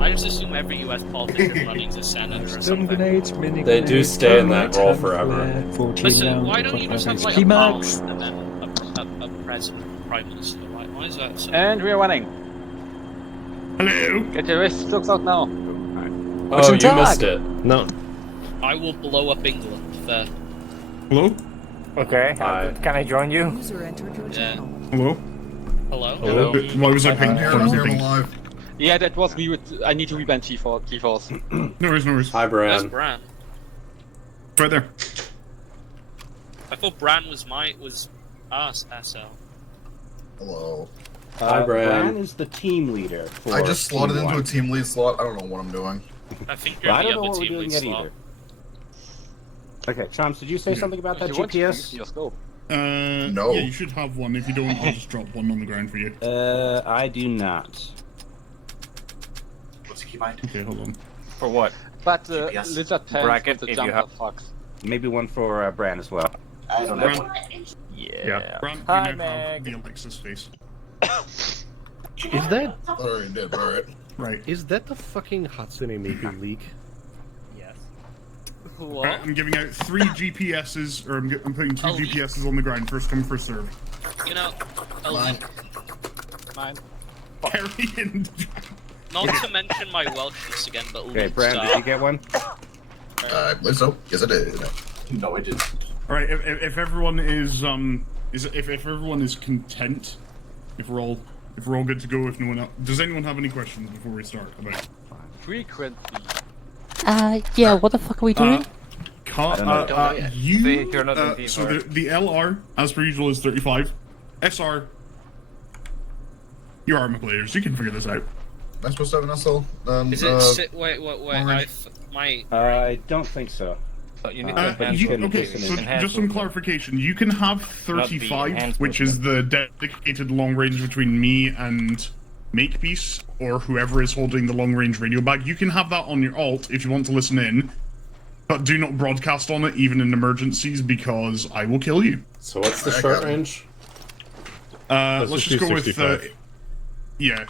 I just assume every US politician running is a senator or Stun something. grenades, mini They do grenades, stay in that role thermite, forever. flare, 14 Listen, round, why don't you just have 25 like a mags. parliament and then a president, prime minister? Why is that so? And we're running. Hello? Get your wrist looks out now. Oh, you missed it. No. I will blow up England there. Hello? Okay. Hi. Can I join you? User entered your Yeah. channel. Hello? Hello? Why was I pinged? I'm here, I'm alive. Yeah, that was me with. I need to reban T-Force. No worries, no worries. Hi, Where's Bran. Bran? Right there. I thought Bran was us, SL. Hello. Hi, Bran. Bran is the team leader. For I just slotted Team into a One. team lead slot. I don't know what I'm doing. I think you're I the don't know other what we're team doing lead yet slot. either. Okay, Chomps, did you say something about that If you want, you GPS? can just go. No. Yeah, you should have one. If you don't, I'll just drop one on the ground for you. I do not. What's the keybind? Okay, hold on. For what? But GPS. lizard pants Bracket, with the if you jumper have- fucks. Maybe one for Bran as well. I don't Bran, know. Yeah. Bran, Hi, you now have Meg. the Alexis face. Is that Alright, did, but alright. Right. is that the fucking Hatsune Miku leak? Yes. What? I'm giving out 3 GPSs, or I'm putting 2 Oh, GPSs on the ground. First come, first serve. You know, Mine. Mine. Harry and not to mention my Welshness again, but Okay, Luke's, Bran, did you get one? I believe so. Yes, I did. No, I didn't. All right. If everyone is if everyone is content, if we're all good to go, if no one else, does anyone have any questions before we start about? Frequently. Yeah, what the fuck are we doing? You They turn on the so device. the LR as per usual is 35. SR. You are my players. You can figure this out. Am I supposed to have an SL? Is it? Wait. My. I don't think so. You need Uh, to but advance you with can- the Okay, so enhanced just some movement. clarification. You can have Not 35, the enhanced which is the dedicated long range between me and Makepeace, or whoever is holding the long range radio bag. You can have that on your alt if you want to listen in, but do not broadcast on it, even in emergencies, because I will kill you. So what's the I short got it. range? Let's just just do go with 65. yeah,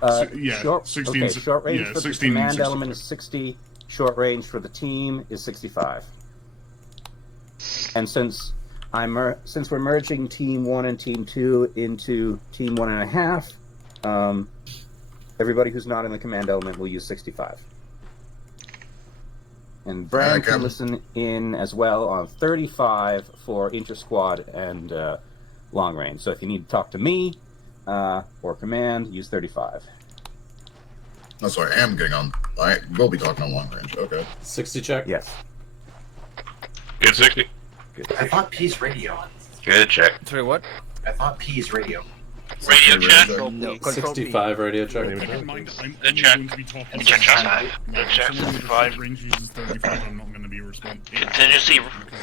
Short, 16. okay, short range yeah, for the 16 and command 65. element is 60. Short range for the team is 65. And since since we're merging Team 1 and Team 2 into Team 1.5, everybody who's not in the command element will use 65. And Bran Okay. can listen in as well on 35 for inter-squad and long range. So if you need to talk to me or command, use 35. No, sorry, I am getting on. I will be talking on long range. Okay. 60 check? Yes. Good 60. I thought P's radio. Good check. Sorry, what? I thought P's radio. Radio check. No, control 65 radio check. Keep in mind, I'm Good only check. going to be talking Good check, about- John. Good check, Someone with 65. range uses 35, I'm not going to be responsible. Contingency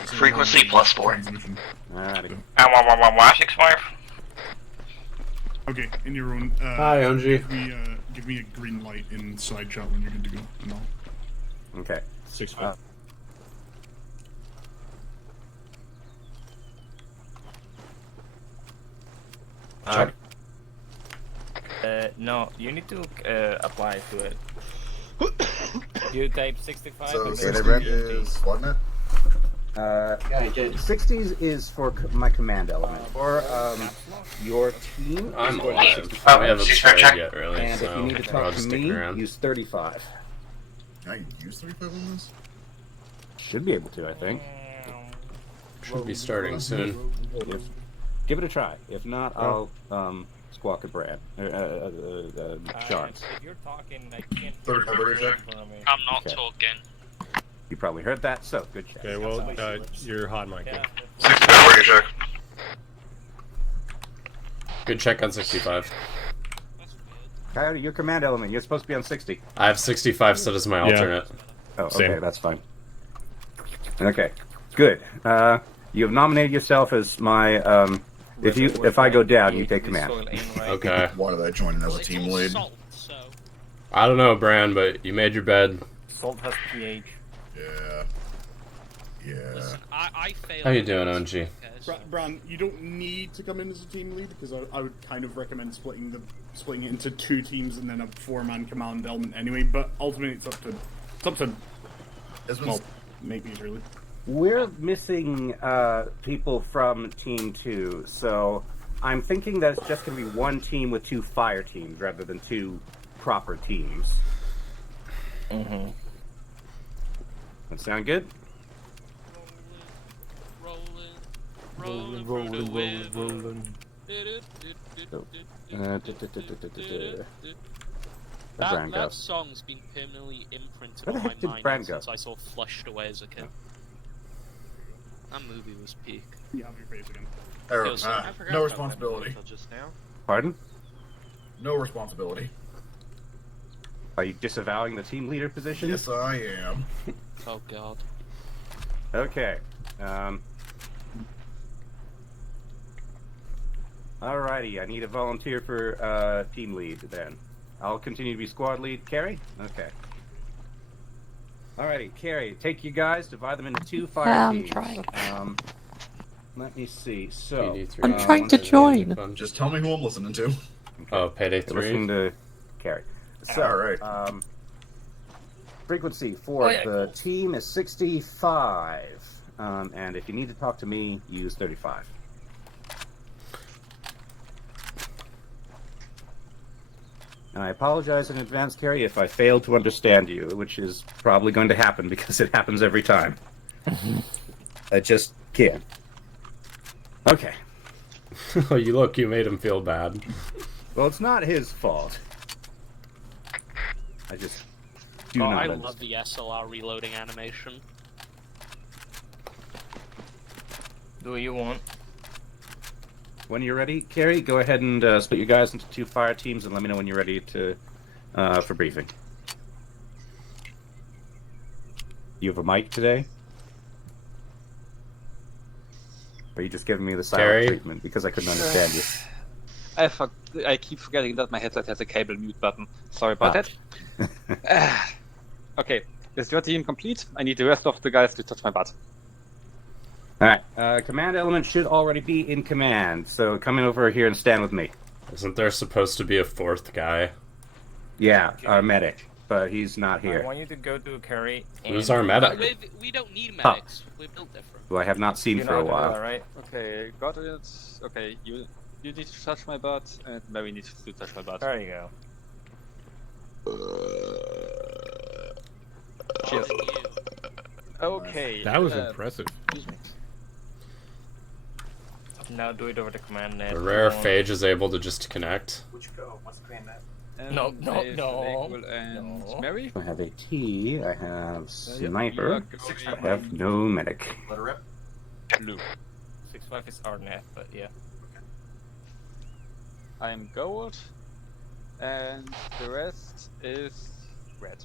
frequency plus 4. Alrighty. 65. Okay, in your own. Hi, Onji. Give me a green light in side chat when you're good to go. And I'll... Okay. 65. No, you need to apply to it. You type 65. So and 60 then is what now? 60s is for my command element. For your team, I'm is going to alive. 65. We haven't started yet, really. And so if you need to I'll talk just to stick me, around. use 35. Can I use 35 on this? Should be able to, I think. Should be starting soon. Give it a try. If not, I'll squawk at Brad. Charms. If you're talking, I can't. Third radio check. I'm not Okay. talking. You probably heard that, so good check. Okay, well, you're hot mic. Yeah. 65 radio check. Good check on 65. Coyote, your command element. You're supposed to be on 60. I have 65 set as my alternate. Oh, okay, Same. that's fine. Okay, good. You have nominated yourself as my. If I go down, you take command. Okay. Why did I join another team lead? Salt, so I don't know, Bran, but you made your bed. Salt has pH. Yeah. Yeah. listen, I failed. How you doing, this, ONG? okay, so- Bran, you don't need to come in as a team lead because I would kind of recommend splitting it into 2 teams and then a 4-man command element anyway. But ultimately, it's up to well, maybe really. We're missing people from Team 2, so I'm thinking that it's just going to be one team with 2 fire teams rather than 2 proper teams. Mm-hmm. That sound good? Rolling. Bran go? That song's been permanently imprinted Where the on my heck did mind Bran go? since I saw Flushed Away as a kid. That movie was peak. You have your face again. Error, so I forgot no Until about responsibility. just now. Pardon? No responsibility. Are you disavowing the team leader position? Yes, I am. Oh god. Okay. Alrighty, I need a volunteer for team lead then. I'll continue to be squad lead. Carrie? Okay. Alrighty, Carrie, take you guys, divide them into 2 fire I'm teams. trying. Let me see. So, I'm trying to join. Just tell me who I'm listening to. Oh, payday you're listening 3. to Carrie. So, Alright. Frequency for the team is 65. And if you need to talk to me, use 35. And I apologize in advance, Carrie, if I failed to understand you, which is probably going to happen because it happens every time. I just can't. Okay. Oh, you made him feel bad. Well, it's not his fault. I just do not I understand. love the SLR reloading animation. Do you want? When you're ready, Carrie, go ahead and split you guys into 2 fire teams and let me know when you're ready to for briefing. You have a mic today? Or are you just giving me the silent Carrie? treatment because I couldn't understand you? I keep forgetting that my headset has a cable mute button. Sorry about that. Okay, is your team complete? I need the rest of the guys to touch my butt. Alright, command element should already be in command, so come in over here and stand with me. Isn't there supposed to be a 4th guy? Yeah, our medic, but he's not I here. want you to go to Carrie. Who's our medic? We don't need medics. We're built different. Who I have not seen You for know a how to do while. that, right? Okay, got it. Okay, you need to touch my butt, and Mary needs to touch my butt. There you go. Cheers. Okay. That was impressive. Excuse me. Now do it over the command net. The rare phage is able to just connect. Which go? What's the command net? No. And Mary? I have a T, I have sniper, Yeah, I have no medic. Let her rip. Blue. 65 is our net, but yeah. I am gold, and the rest is red.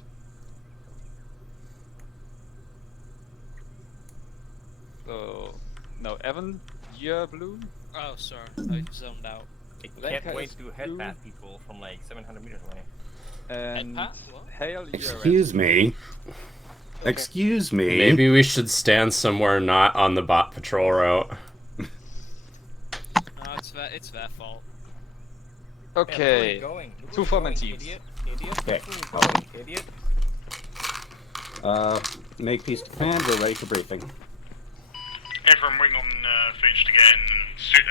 So, no, Evan, you're blue. Oh, sorry, I zoned out. I can't wait to blue. headbat people from like 700 meters away. And Headpat? What? Hale, you're Excuse me. Excuse me. Maybe we should stand somewhere not on the bot patrol route. No, it's their fault. Okay, two foreman teams. Okay. Idiot. Make peace defend. We're ready for briefing. If I'm waiting on Phage to get in,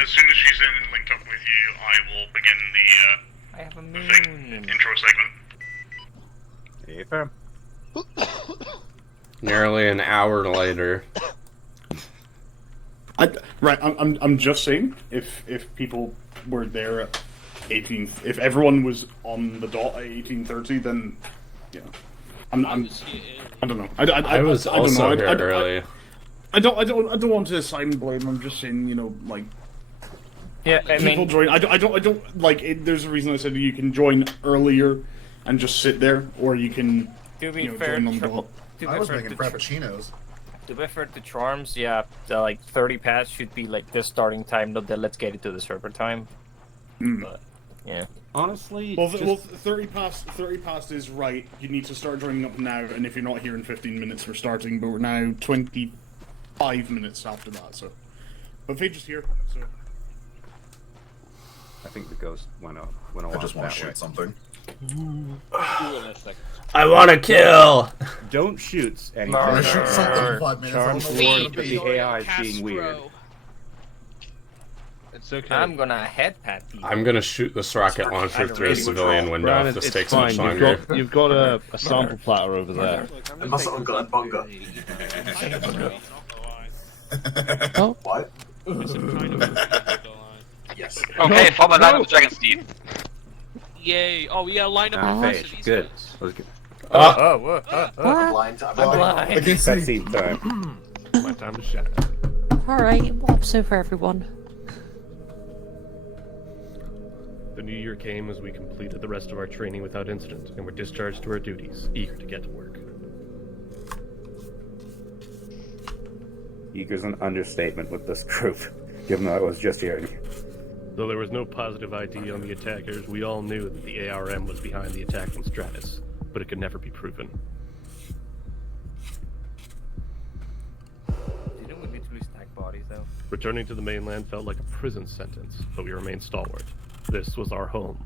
as soon as she's in and linked up with you, I will begin I have a the thing, intro segment. Nearly an hour later. I'm just saying, if people were there at 18, if everyone was on the dot at 18:30, then yeah, I don't know. I was also here early. I don't want to assign blame. I'm just saying, like. Yeah, I people mean, join. I don't like. There's a reason I said you can join earlier and just sit there, or you can. To be fair, I was making frappuccinos. To be fair to Charms, yeah, the 30 past should be like the starting time, not the let's get it to the server time. But yeah, honestly, well, 30 past is right. You need to start joining up now, and if you're not here in 15 minutes, we're starting. But we're now 25 minutes after that. So, but Phage is here. So. I think the ghost went off. I just want to shoot something. I want to kill! Don't shoot anything. I'm gonna shoot something in 5 minutes. Charms I don't know what it's warned gonna that be. the AI is being weird. It's okay. I'm gonna head pat people. I'm gonna shoot this rocket launcher through a civilian window if this takes much longer. You've got a sample platter over there. That's what I've got in bunker. Oh. What? Yes. Okay, form a line with Dragon's Teeth. Yay! Oh yeah, line up. Phage, good. What? Blind time. I can see. Cutscene time. My time to shine. Alright, what's over everyone? The new year came as we completed the rest of our training without incident and were discharged to our duties, eager to get to work. Eager's an understatement with this group, given that I was just hearing. Though there was no positive ID on the attackers, we all knew that the ARM was behind the attack from Stratus, but it could never be proven. Didn't we literally stack bodies though? Returning to the mainland felt like a prison sentence, but we remained stalwart. This was our home,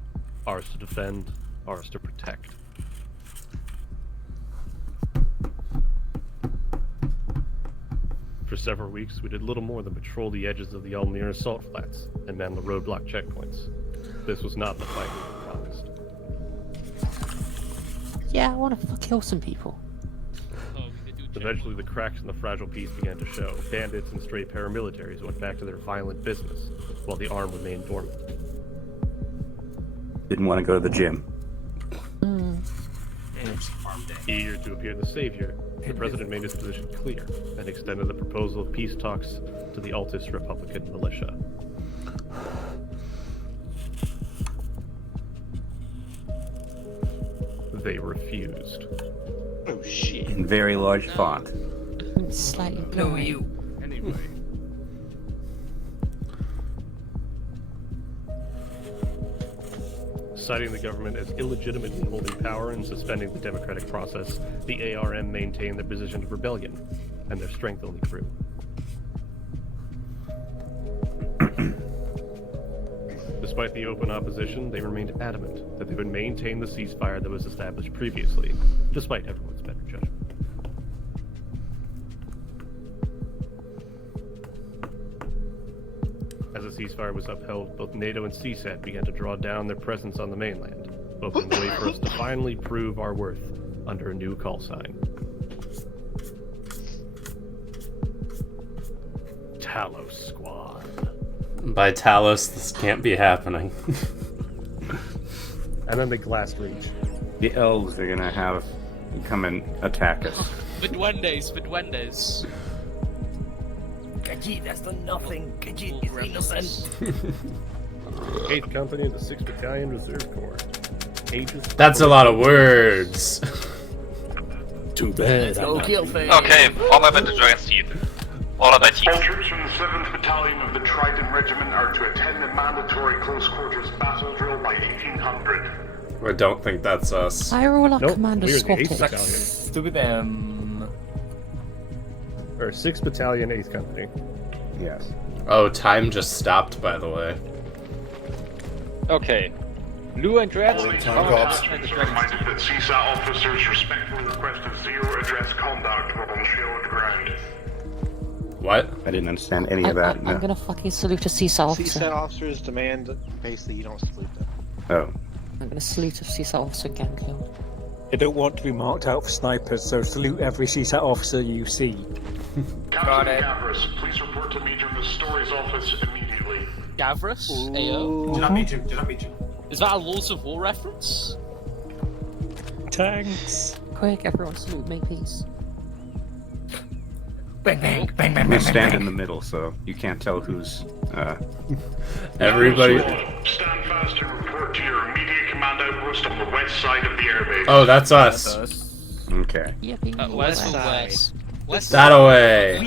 ours to defend, ours to protect. For several weeks, we did little more than patrol the edges of the Almir assault flats and man the roadblock checkpoints. This was not the fight we promised. Yeah, I want to kill some people. Eventually, the cracks in the fragile peace began to show. Bandits and stray paramilitaries went back to their violent business, while the arm remained dormant. Didn't want to go to the gym. Eager to appear the savior, the president made his position clear and extended the proposal of peace talks to the Altis Republican militia. They refused. Oh shit. In very large font. Slightly No, boring. you. Anyway. Citing the government as illegitimately holding power and suspending the democratic process, the ARM maintained their position of rebellion, and their strength only grew. Despite the open opposition, they remained adamant that they would maintain the ceasefire that was established previously, despite everyone's better judgment. As the ceasefire was upheld, both NATO and CSAT began to draw down their presence on the mainland, opening the way for us to finally prove our worth under a new call sign. Talos Squad. By Talos, this can't be happening. And then the Glass Reach. The elves are gonna come and attack us. Duendes. Khajiit has done nothing. Khajiit is innocent. 8th Company of the 6th Battalion Reserve Corps. Aegis. That's a lot of words. Too bad. Go kill things. Okay, form up into Dragon's Teeth. All of my teeth. All troops from the 7th Battalion of the Trident Regiment are to attend the mandatory close quarters battle drill by 1800. I don't think that's us. Why are all our Nope, commanders we were the 8th squatted? Battalion. Stupid them. Or 6th Battalion, 8th Company. Yes. Oh, time just stopped, by the way. Okay, Blue and red. Reminded that CSAT officers respectfully requested zero address conduct while on shared ground. What? I didn't understand any of that. I'm gonna fucking salute a CSAT officer. CSAT officers demand basically you don't salute them. Oh. I'm gonna salute a CSAT officer gang kill. They don't want to be marked out for snipers, so salute every CSAT officer you see. Captain Gavris, please report to Major Story's office immediately. Gavris? AO? Did I meet you? Did I meet you? Is that a Laws of War reference? Tanks. Quick, everyone salute me, please. Bang bang bang bang We bang. stand in the middle, so you can't tell who's. Everybody. Stand fast and report to your immediate command outpost on the west side of the airbase. Oh, that's us. Okay. West or west? West That away.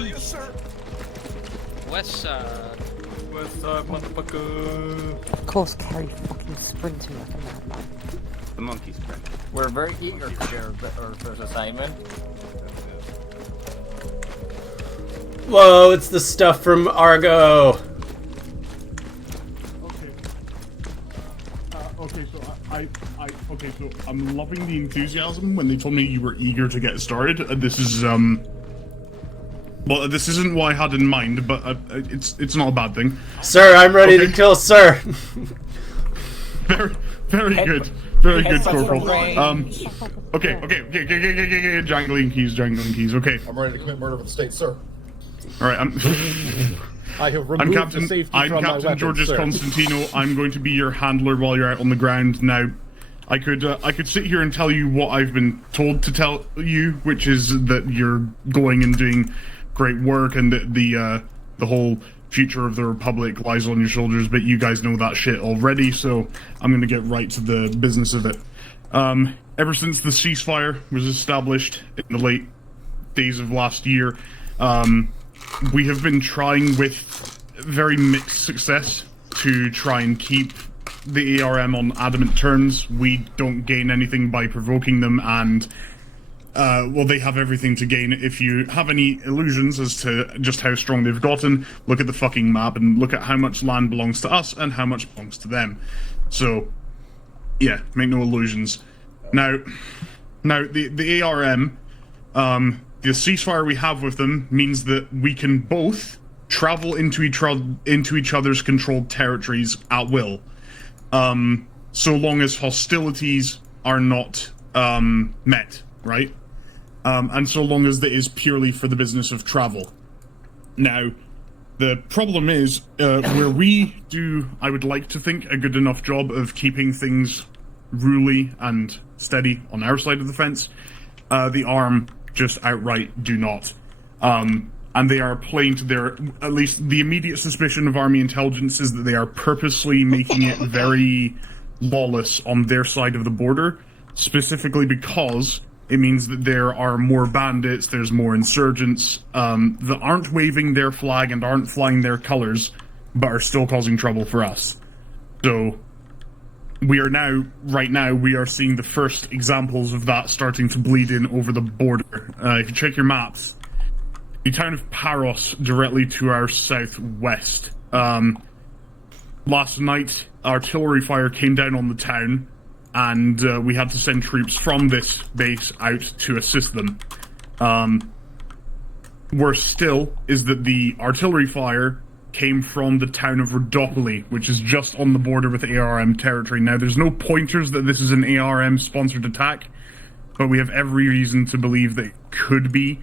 West side. West side, motherfucker. Of course, Carrie fucking sprinting like a madman. The monkey sprint. We're very eager to share our first assignment. Whoa, it's the stuff from Argo. Okay, so I'm loving the enthusiasm when they told me you were eager to get started. This is well, this isn't what I had in mind, but it's not a bad thing. Sir, I'm ready to kill, sir. Very good. Very good, Corporal. Okay, jangling keys. Okay. I'm ready to commit murder for the state, sir. All right, I have removed the safety I'm from my Captain weapons, Georges sir. Constantino. I'm going to be your handler while you're out on the ground. Now, I could sit here and tell you what I've been told to tell you, which is that you're going and doing great work, and that the whole future of the Republic lies on your shoulders. But you guys know that shit already, so I'm going to get right to the business of it. Ever since the ceasefire was established in the late days of last year, we have been trying with very mixed success to try and keep the ARM on adamant terms. We don't gain anything by provoking them, and well, they have everything to gain. If you have any illusions as to just how strong they've gotten, look at the fucking map and look at how much land belongs to us and how much belongs to them. So, yeah, make no illusions. Now the ARM, the ceasefire we have with them means that we can both travel into each other's controlled territories at will, so long as hostilities are not met, right? And so long as that is purely for the business of travel. Now, the problem is, where we do, I would like to think, a good enough job of keeping things ruly and steady on our side of the fence, the ARM just outright do not. And they are playing to their, at least the immediate suspicion of Army intelligence is that they are purposely making it very lawless on their side of the border, specifically because it means that there are more bandits, there's more insurgents, that aren't waving their flag and aren't flying their colors, but are still causing trouble for us. So, we are now, right now, we are seeing the first examples of that starting to bleed in over the border. If you check your maps, the town of Paros, directly to our southwest. Last night, artillery fire came down on the town, and we had to send troops from this base out to assist them. Worse still is that the artillery fire came from the town of Rodopoli, which is just on the border with ARM territory. Now, there's no pointers that this is an ARM-sponsored attack, but we have every reason to believe that it could be.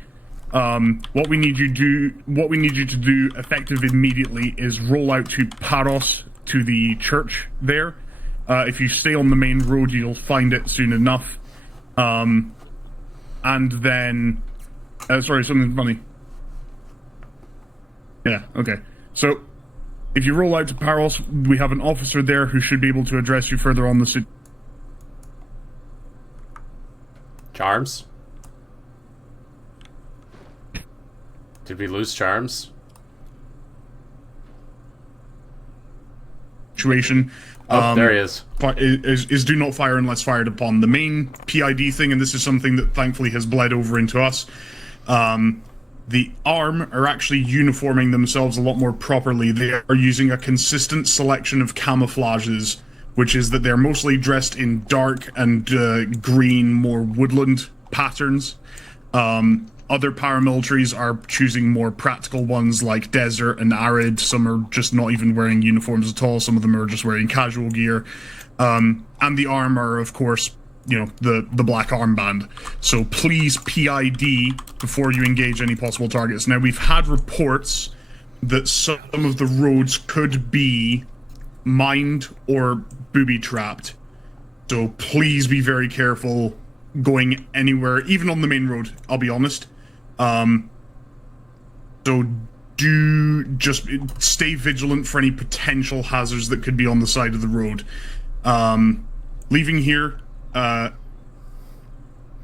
What we need you to do effective immediately is roll out to Paros, to the church there. If you stay on the main road, you'll find it soon enough. And then... sorry, something funny. Yeah, okay. So, if you roll out to Paros, we have an officer there who should be able to address you further on the... Charms? Did we lose Charms? Situation. Oh, there he is. Is do not fire unless fired upon. The main PID thing, and this is something that thankfully has bled over into us, the ARM are actually uniforming themselves a lot more properly. They are using a consistent selection of camouflages which is that they're mostly dressed in dark and green, more woodland patterns. Other paramilitaries are choosing more practical ones like desert and arid. Some are just not even wearing uniforms at all. Some of them are just wearing casual gear. And the armor, of course, the black armband. So please PID before you engage any possible targets. Now, we've had reports that some of the roads could be mined or booby-trapped. So please be very careful going anywhere, even on the main road, I'll be honest. So do just stay vigilant for any potential hazards that could be on the side of the road. Leaving here,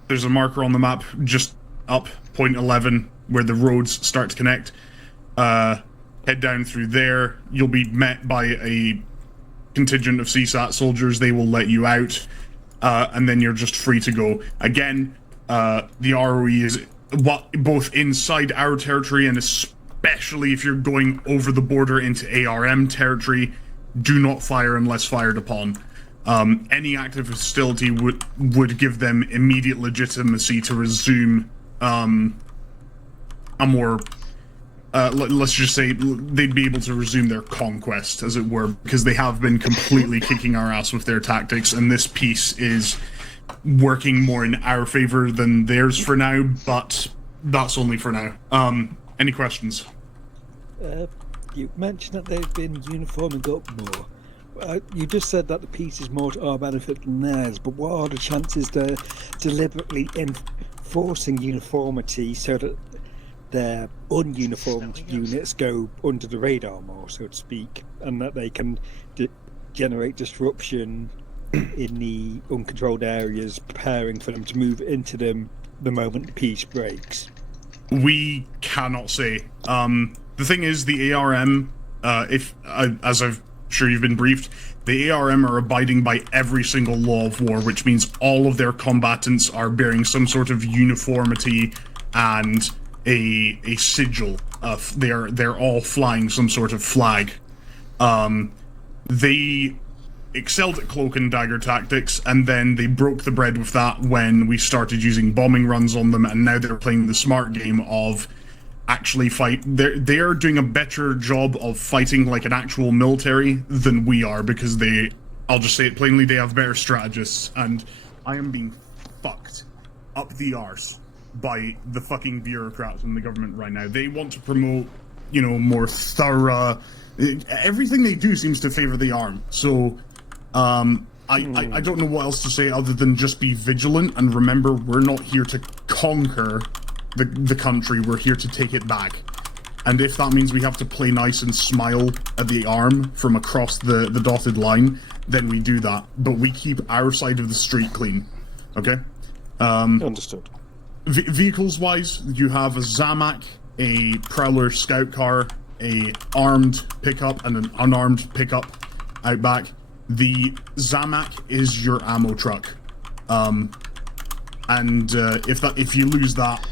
there's a marker on the map just up point 11 where the roads start to connect. Head down through there. You'll be met by a contingent of CSAT soldiers. They will let you out, and then you're just free to go. Again, the ROE is both inside our territory and especially if you're going over the border into ARM territory. Do not fire unless fired upon. Any act of hostility would give them immediate legitimacy to resume a more, let's just say, they'd be able to resume their conquest, as it were, because they have been completely kicking our ass with their tactics, and this piece is working more in our favor than theirs for now, but that's only for now. Any questions? You mentioned that they've been uniforming up more. You just said that the piece is more to our benefit than theirs, but what are the chances they're deliberately enforcing uniformity so that their ununiformed units go under the radar more, so to speak, and that they can generate disruption in the uncontrolled areas, preparing for them to move into them the moment the peace breaks? We cannot say. The thing is, the ARM, as I'm sure you've been briefed, the ARM are abiding by every single law of war, which means all of their combatants are bearing some sort of uniformity and a sigil. They're all flying some sort of flag. They excelled at cloak and dagger tactics, and then they broke the bread with that when we started using bombing runs on them, and now they're playing the smart game of actually fight. They're doing a better job of fighting like an actual military than we are, because I'll just say it plainly, they have better strategists, and I am being fucked up the arse by the fucking bureaucrats in the government right now. They want to promote, more thorough. Everything they do seems to favor the arm. So, I don't know what else to say other than just be vigilant and remember we're not here to conquer the country, we're here to take it back. And if that means we have to play nice and smile at the arm from across the dotted line, then we do that. But we keep our side of the street clean. Okay? Understood. Vehicles-wise, you have a Zamak, a Prowler scout car, a armed pickup, and an unarmed pickup out back. The Zamak is your ammo truck. If you lose that,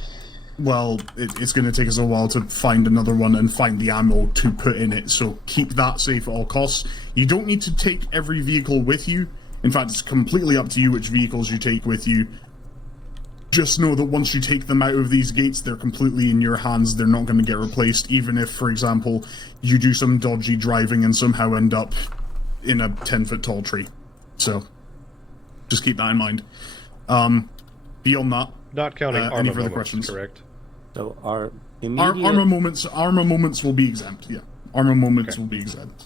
well, it's going to take us a while to find another one and find the ammo to put in it, so keep that safe at all costs. You don't need to take every vehicle with you. In fact, it's completely up to you which vehicles you take with you. Just know that once you take them out of these gates, they're completely in your hands. They're not going to get replaced, even if, for example, you do some dodgy driving and somehow end up in a 10-foot tall tree. So, just keep that in mind. Beyond that, not counting any further questions? Correct. So our immediate... armor moments will be exempt. Yeah, armor moments will be exempt.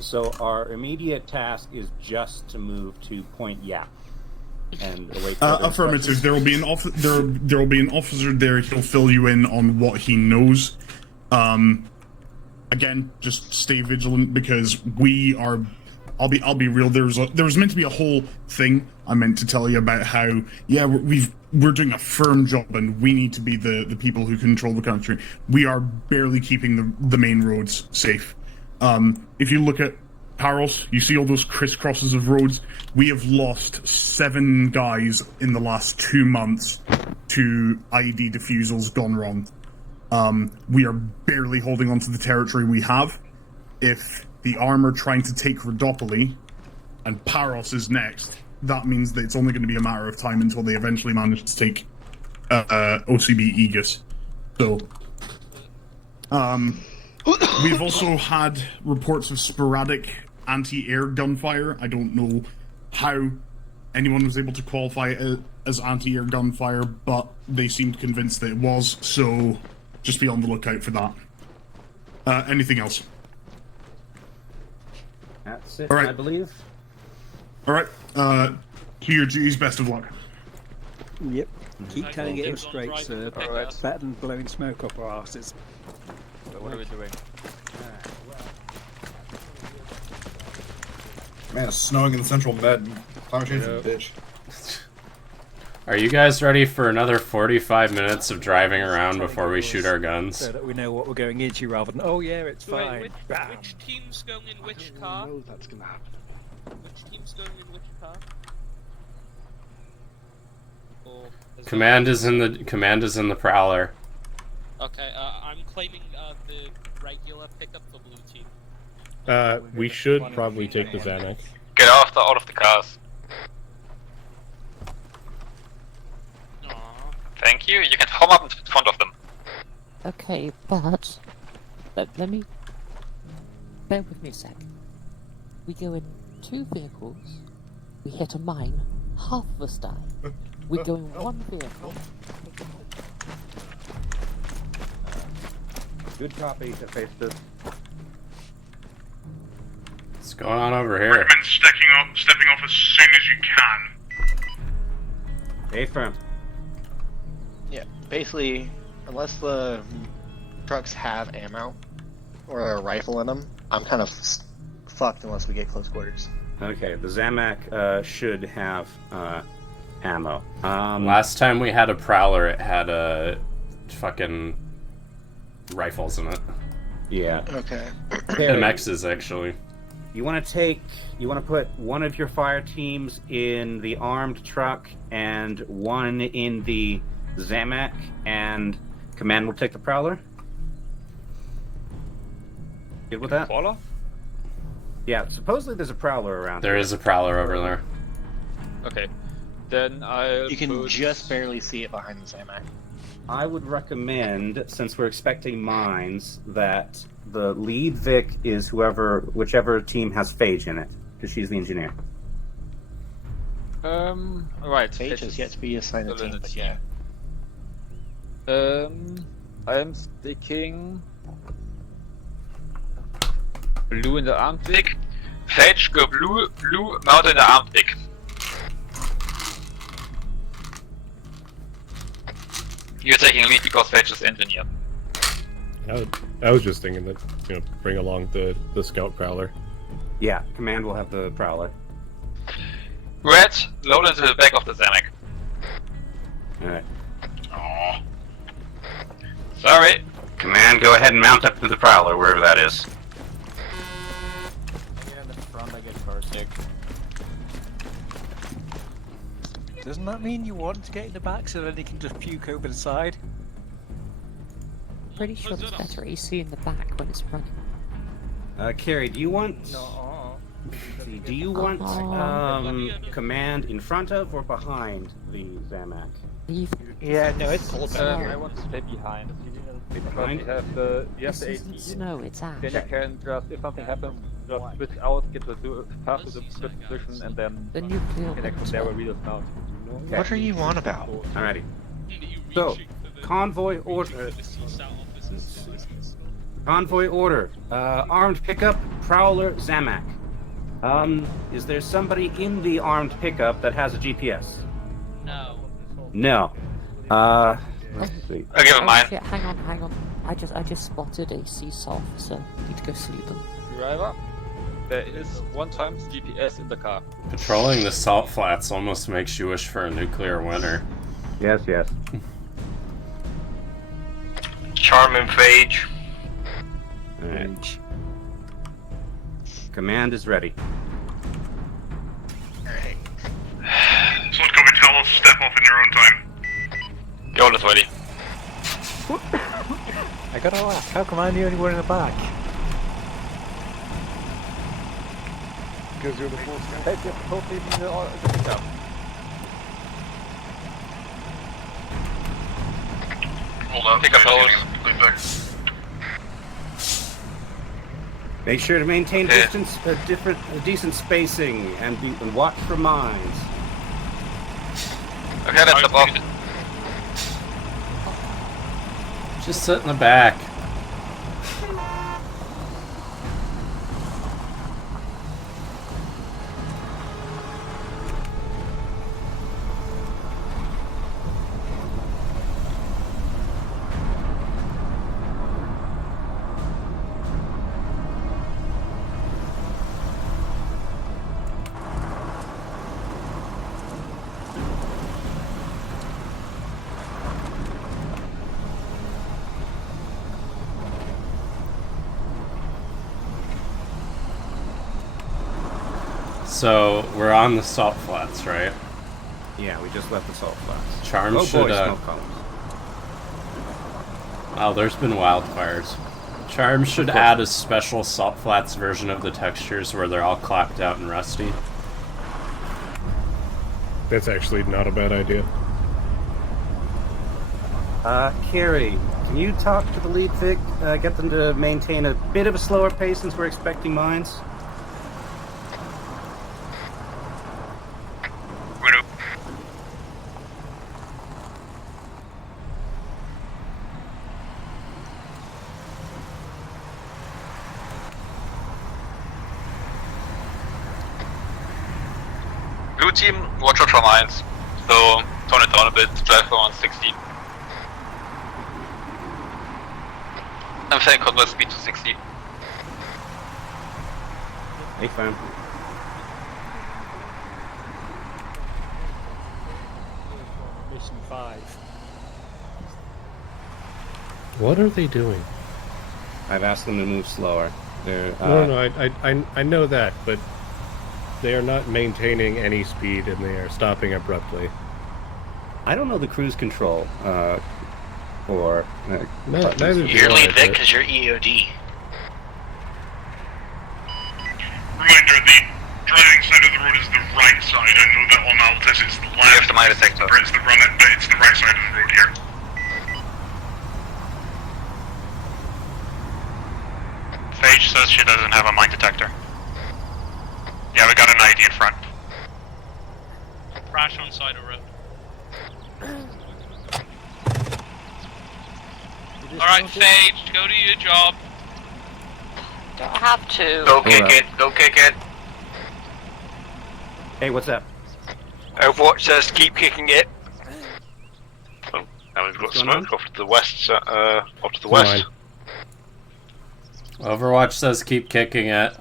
So our immediate task is just to move to Point Yap and await. Affirmative. There will be an officer there. He'll fill you in on what he knows. Again, just stay vigilant because we are. I'll be real. There was meant to be a whole thing I meant to tell you about how we're doing a firm job and we need to be the people who control the country. We are barely keeping the main roads safe. If you look at Paros, you see all those crisscrosses of roads. We have lost 7 guys in the last 2 months to IED defusals gone wrong. We are barely holding on to the territory we have. If the arm are trying to take Rhodopoly, and Paros is next, that means that it's only going to be a matter of time until they eventually manage to take OCB Aegis. So, we've also had reports of sporadic anti-air gunfire. I don't know how anyone was able to qualify it as anti-air gunfire, but they seemed convinced that it was, so just be on the lookout for that. Anything else? That's it, All right. I believe. Alright, to your duties, best of luck. Yep. Keep telling it straight, sir. Alright. Better than blowing smoke up our asses. So what are we doing? Man, it's snowing in the central med. Climate change is a bitch. Are you guys ready for another 45 minutes of driving around before we shoot our guns? So that we know what we're going into rather than, oh yeah, it's fine. Wait, which team's going in which car? I know that's gonna happen. Which team's going in which car? Command is in the Prowler. Okay, I'm claiming the regular pickup for blue team. We should probably take the Xanax. Get out of the cars. Thank you. You can home up in front of them. Okay, but let me bear with me a sec. We go in 2 vehicles, we hit a mine, half of us die. We go in 1 vehicle. Good copy to face this. What's going on over here? Recommend stepping off as soon as you can. Stay firm. Yeah, basically, unless the trucks have ammo or a rifle in them, I'm kind of fucked unless we get close quarters. Okay, the Zamac should have ammo. Last time we had a Prowler, it had fucking rifles in it. Yeah. Okay. MXs, actually. You want to put one of your fire teams in the armed truck and one in the Zamac, and Command will take the Prowler? Good with that? Prowler? Yeah, supposedly there's a Prowler around. There is a Prowler over there. Okay. Then You can just barely see it behind the Zamac. I would recommend, since we're expecting mines, that the lead Vic is whichever team has Phage in it, because she's the engineer. Right. Phage has yet to be assigned a team, but yeah. I'm sticking blue in the armed Vic. Phage, go blue, mount in the armed Vic. You're taking lead because Phage is engineer. I was just thinking that, bring along the scout Prowler. Yeah, Command will have the Prowler. Red, load into the back of the Zamac. Alright. Aww. Sorry. Command, go ahead and mount up to the Prowler, wherever that is. Get in the front, I get car sick. Doesn't that mean you want to get in the back so then you can just puke over the side? Pretty sure it's better AC in the back when it's running. Carrie, do you want... Do you want Command in front of or behind the Zamac? Yeah, no, it's I want to stay behind. Because you have the This AT. isn't snow, it's ash. Then you can just, if something happens, just switch out, get to pass to the good position, and then The nuclear connect from there where we just mount. Okay. What are you on about? Alrighty. So, convoy order. Convoy order. Armed pickup, Prowler, Zamac. Is there somebody in the armed pickup that has a GPS? No. No. Let's see. I'll give him mine. Shit, hang on. I just spotted a CISA officer. Need to go salute them. Driver, there is 1 times GPS in the car. Patrolling the salt flats almost makes you wish for a nuclear winter. Yes, yes. Charm and Phage. Alright. Command is ready. Alright. So let's go and tell us step off in your own time. Go this ready. I gotta ask, how come I'm the only one in the back? Because you're the force guy. Take difficulty in the pickup. Hold up. Pick up those. Make sure to maintain distance, decent spacing, and watch for mines. Okay, that's above. Just sit in the back. So, we're on the salt flats, right? Yeah, we just left the salt flats. Charm oh should, boy, smoke columns. Wow, there's been wildfires. Charm should add a special salt flats version of the textures where they're all clapped out and rusty. That's actually not a bad idea. Carrie, can you talk to the lead Vic? Get them to maintain a bit of a slower pace since we're expecting mines? Blue team, watch out for mines. So, tone it down a bit, drive for 160. I'm saying convert speed to 60. Hey, fam. Mission 5. What are they doing? I've asked them to move slower. They're No, I know that, but they are not maintaining any speed and they are stopping abruptly. I don't know the cruise control. Or neither you're lead Vic because you're EOD. Reminder: the driving side of the road is the right side. I know that on Altus it's the left. You have the mine detector. Brits that run it, but it's the right side of the road here. Phage says she doesn't have a mine detector. Yeah, we got an ID in front. Crash on side of road. Alright, Phage, go do your job. Don't have to. Go kick it, go kick it. Hey, what's up? Overwatch says keep kicking it. Oh, now we've got smoke off to the west, off to the west. Overwatch says keep kicking it.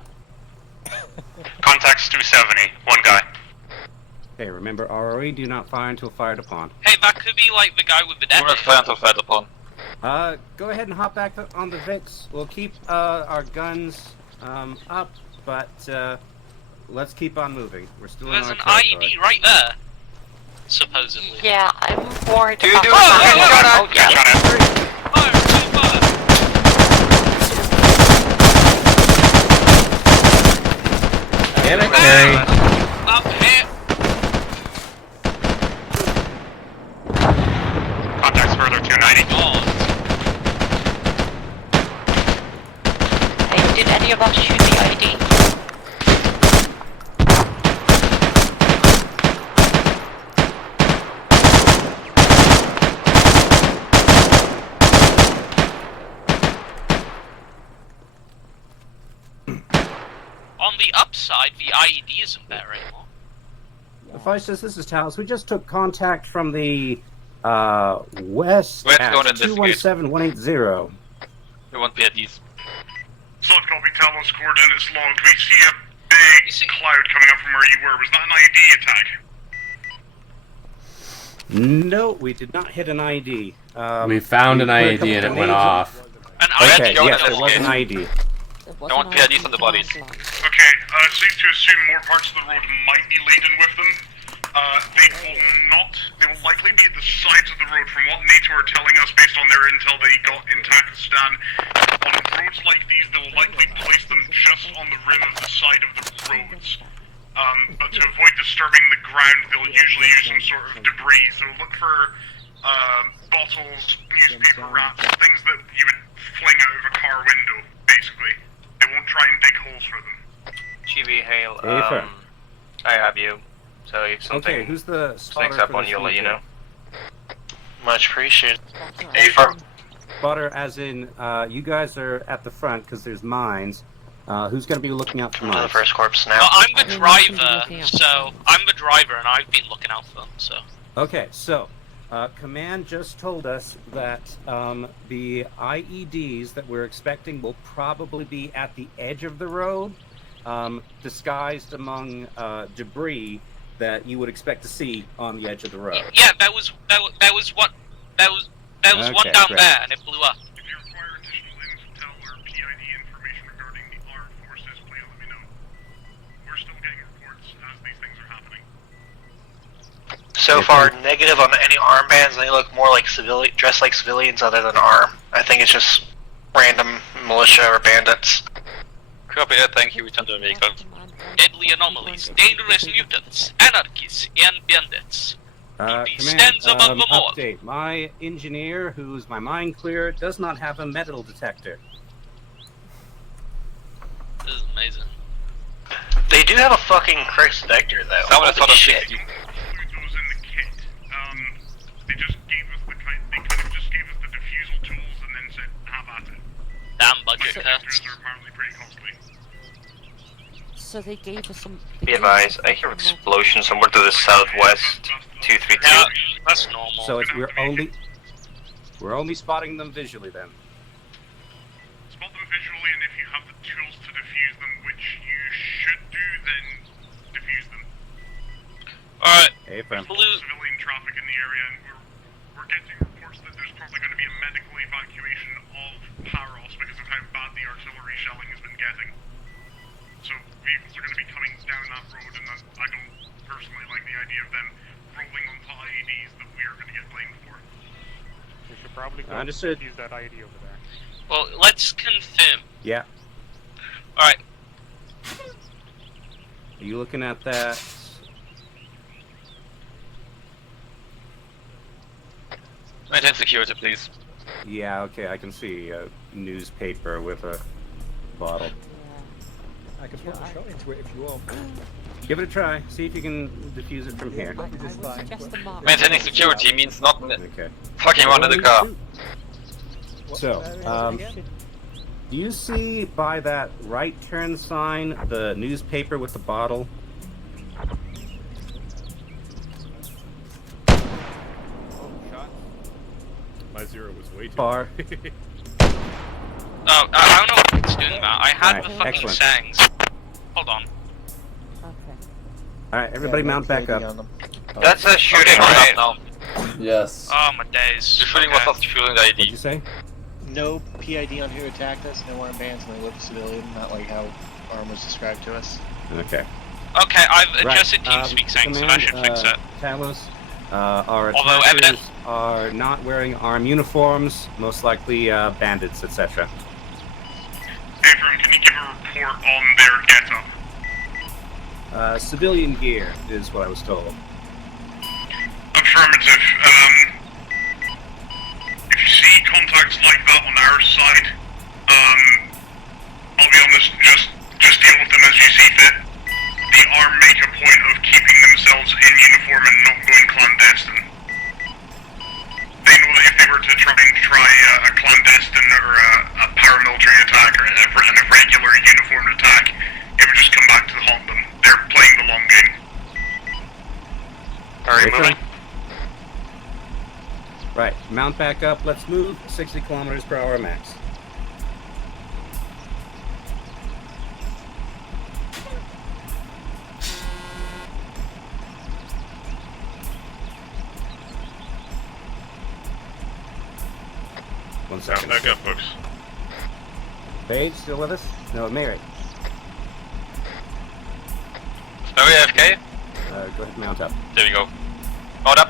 Contacts 270, one guy. Hey, remember, ROE, do not fire until fired upon. Hey, that could be like the guy with the death. We're not fired until fired upon. Go ahead and hop back on the Vix. We'll keep our guns up, but let's keep on moving. We're still in our territory. There's an IED right there, supposedly. Yeah, I'm worried Do about it. Oh, yeah. Fire, two fire. Damn it, Carrie. Up here. Contacts further 290. Hey, did any of us shoot the ID? On the upside, the IED isn't there anymore. The Vice says, this is Talos. We just took contact from the west Let's at go and investigate. 217180. There won't be at these. Solid copy, Talos coordinates logged. We see a big cloud coming up from where you were. Was that an ID attack? No, we did not hit an ID. We found an IED and it went off. Okay, yes, there was an ID. There won't be IDs on the bodies. Okay, safe to assume more parts of the road might be laden with them. They will likely be at the sides of the road. From what NATO are telling us based on their intel they got in Pakistan, on roads like these, they will likely place them just on the rim of the side of the roads. disturbing the ground, they'll usually use some sort of debris. So look for bottles, newspaper wraps, things that you would fling out of a car window, basically. They won't try and dig holes for them. Chibi, Hale, Aether. I have you. So if something Okay, who's the sneaks spotter up for on this you, I'll let you weekend? know. Much appreciated. Spotter, as in, you guys are at the front because there's mines. Who's going to be looking out for I'm to the mines? first corpse now. Well, I'm the driver, so I'm the driver, and I've been looking out for them. So. Okay, so Command just told us that the IEDs that we're expecting will probably be at the edge of the road, disguised among debris that you would expect to see on the edge of the road. Yeah, that was one Okay, down great. there, and it blew up. If you require additional intel or PID information regarding the armed forces, please let me know. We're still getting reports as these things are happening. So far, negative on any armbands. They look more like dressed like civilians other than armed. I think it's just random militia or bandits. Copy that, thank you, return to the vehicle. Deadly anomalies, dangerous mutants, anarchists, and bandits. Command, stands above them all. update. My engineer, who's my mine clearer, does not have a metal detector. This is amazing. They do have a fucking Chris Vector, though. Someone Holy thought of shit. shit. They just gave us they kind of just gave us the defusal tools and then said, have at it. Damn budget My cuts. detectors are apparently pretty costly. So they gave us some. Be advised, I hear explosion somewhere to the southwest. 232. Yeah, that's normal. So it's we're only spotting them visually then. Spot them visually, and if you have the tools to defuse them, which you should do, then defuse them. Alright. Hey, friend. Civilian traffic in the area, and we're getting reports that there's probably going to be a medical evacuation of Paros because of how bad the artillery shelling has been getting. So vehicles are going to be coming down that road, and I don't personally like the idea of them rolling onto IEDs that we are going to get blamed for. We should probably go Understood. use that IED over there. Well, let's confirm. Yeah. Alright. Are you looking at that? Maintain security, please. Yeah, okay, I can see a newspaper with a bottle. I can put a shot into it if you want. Give it a try. See if you can defuse it from here. Maintaining security means not Okay. fucking around in the car. So, do you see by that right turn sign the newspaper with the bottle? My zero was way too Far. Oh, I don't know what it's doing that. I had Alright, the fucking excellent. settings. Hold on. Alright, everybody mount back up. That's a shooting right now. Yes. Oh my days. The shooting was not fueling the What'd ID. you say? No PID on who attacked us, no armbands, and they look civilian, not like how arm was described to us. Okay. Okay, I've Right, adjusted TeamSpeak settings, so that should fix it. Talos, our Although attackers evident- are not wearing armed uniforms, most likely bandits, etc. Avram, can you give a report on their getup? Civilian gear is what I was told. Affirmative. If you see contacts like that on our side, I'll be honest, just deal with them as you see fit. The arm make a point of keeping themselves in uniform and not going clandestine. They know that if they were to try a clandestine or a paramilitary attack or an irregular uniformed attack, it would just come back to haunt them. They're playing the long game. Are you moving? Right, mount back up, let's move, 60 kilometers per hour max. One second. Back up, folks. Paige, still with us? No, Mary. Snowy AFK? Go ahead, mount up. There we go. Hold up.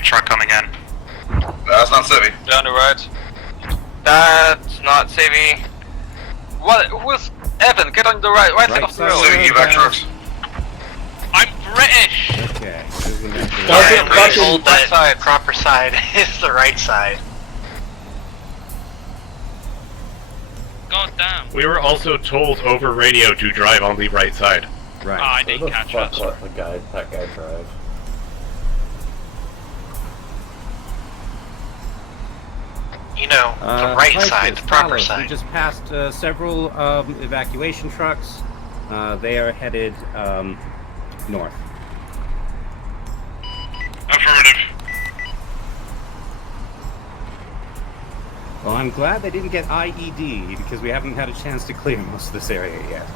heavy truck coming in. That's not Civi. Down the right. That's not Civi. What? Who's Evan? Get on the right side of the road. Civi evac trucks. I'm British! Okay. I'm told that proper side is the right side. God damn. We were also told over radio to drive on the right side. Right. Oh, I didn't catch that. Let that guy drive. You know, the right side, the proper follows. side. We just passed several evacuation trucks. They are headed north. Affirmative. Well, I'm glad they didn't get IED because we haven't had a chance to clear most of this area yet.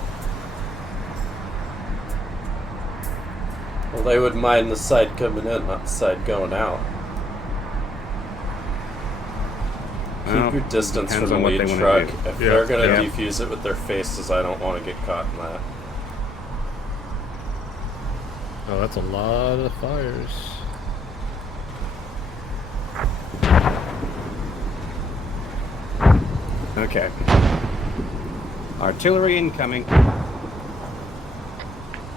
Well, they would mind the side coming in, not the side going out. Well, Keep your distance depends from the on what lead they wanna truck. do. If they're gonna Yeah. defuse it with their faces, I don't want to get caught in that. Oh, that's a lot of fires. Okay. Artillery incoming.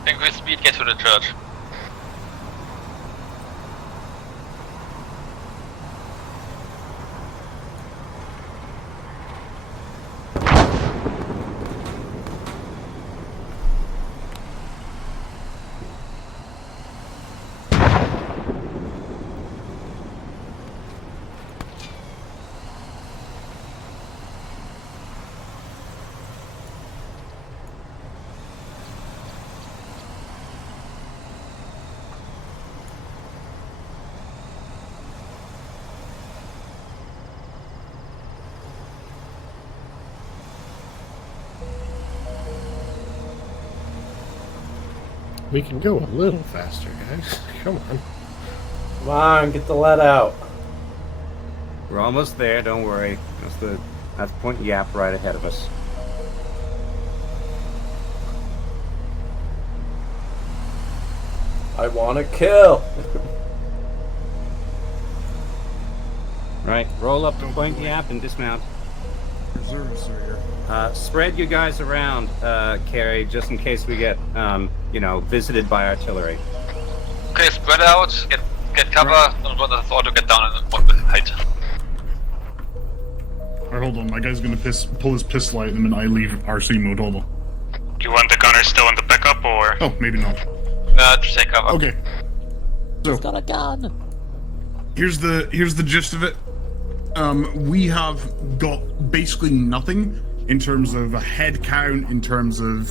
Increase speed, get to the church. We can go a little faster, guys. Come on. Come on, get the lead out. We're almost there, don't worry. That's Point Yap right ahead of us. I want to kill. Right, roll up to Point Yap and dismount. Reserves are here. Spread you guys around, Carrie, just in case we get, visited by artillery. Okay, spread out, get cover, and run the thought to get down in one height. Alright, hold on. My guy's gonna pull his pistol out the minute I leave RC mode. Hold on. Do you want the gunner still in the pickup, or? Oh, maybe not. No, just take cover. Okay. So He's got a gun. here's the gist of it. We have got basically nothing in terms of a head count, in terms of,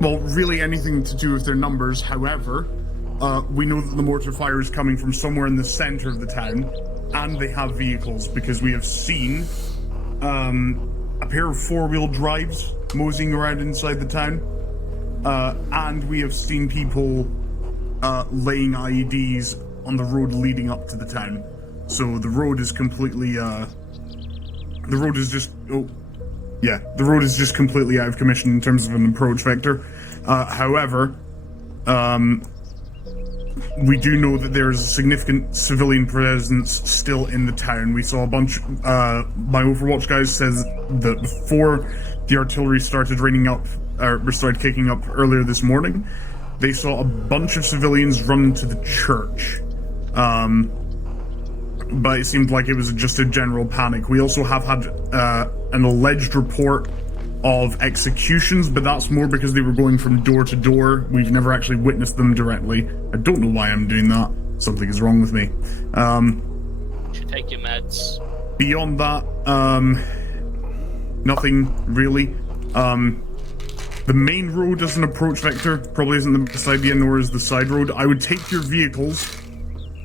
well, really anything to do with their numbers. However, we know that the mortar fire is coming from somewhere in the center of the town, and they have vehicles, because we have seen a pair of four-wheel drives moseying around inside the town, and we have seen people laying IEDs on the road leading up to the town. So the road is completely, the road is just completely out of commission in terms of an approach vector. However, we do know that there is a significant civilian presence still in the town. We saw a bunch, my Overwatch guys says that before the artillery started raining up, or started kicking up earlier this morning, they saw a bunch of civilians run to the church. But it seemed like it was just a general panic. We also have had an alleged report of executions, but that's more because they were going from door to door. We've never actually witnessed them directly. I don't know why I'm doing that. Something is wrong with me. You should take your meds. Beyond that, nothing really. The main road as an approach vector probably isn't the best idea, nor is the side road. I would take your vehicles.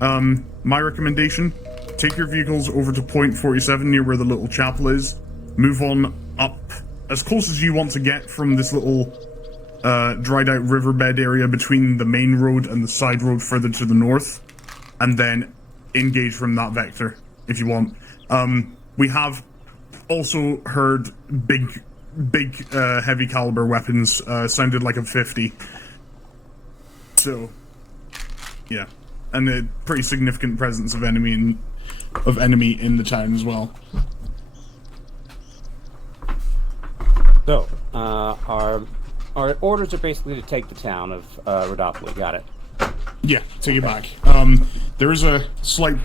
My recommendation, take your vehicles over to point 47 near where the little chapel is. Move on up as close as you want to get from this little dried out riverbed area between the main road and the side road further to the north, and then engage from that vector if you want. We have also heard big heavy caliber weapons, sounded like a 50. So, yeah. and a pretty significant presence of enemy in the town as well. So, our orders are basically to take the town of Rhodopoly. Got it. Yeah, take it back. There is a slight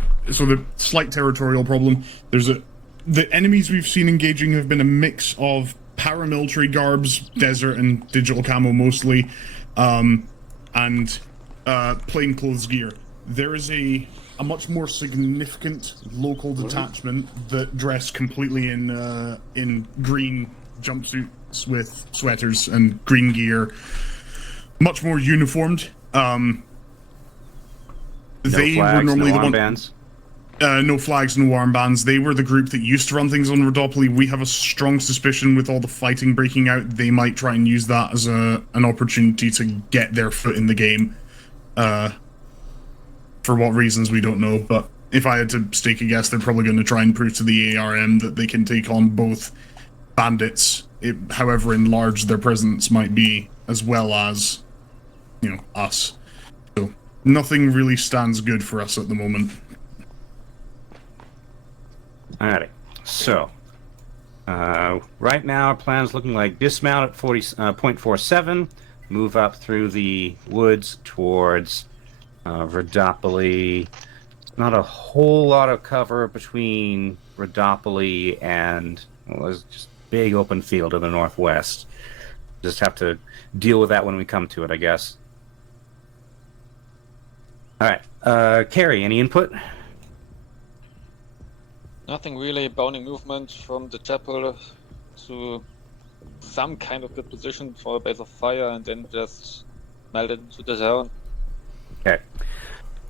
territorial problem. The enemies we've seen engaging have been a mix of paramilitary garbs, desert and digital camo mostly, and plainclothes gear. There is a much more significant local detachment that dress completely in green jumpsuits with sweaters and green gear, much more uniformed. They were normally the ones. No flags, no armbands. They were the group that used to run things on Rhodopoly. We have a strong suspicion with all the fighting breaking out, they might try and use that as an opportunity to get their foot in the game. For what reasons, we don't know, but if I had to stake a guess, they're probably going to try and prove to the ARM that they can take on both bandits, however enlarged their presence might be, as well as, us. So, nothing really stands good for us at the moment. Alrighty. So, right now our plan is looking like dismount at 0.47, move up through the woods towards Rhodopoly. Not a whole lot of cover between Rhodopoly and there's just big open field to the northwest. Just have to deal with that when we come to it, I guess. Alright. Carrie, any input? Nothing really. Bounding movement from the chapel to some kind of good position for a base of fire and then just melt it into the zone. Okay.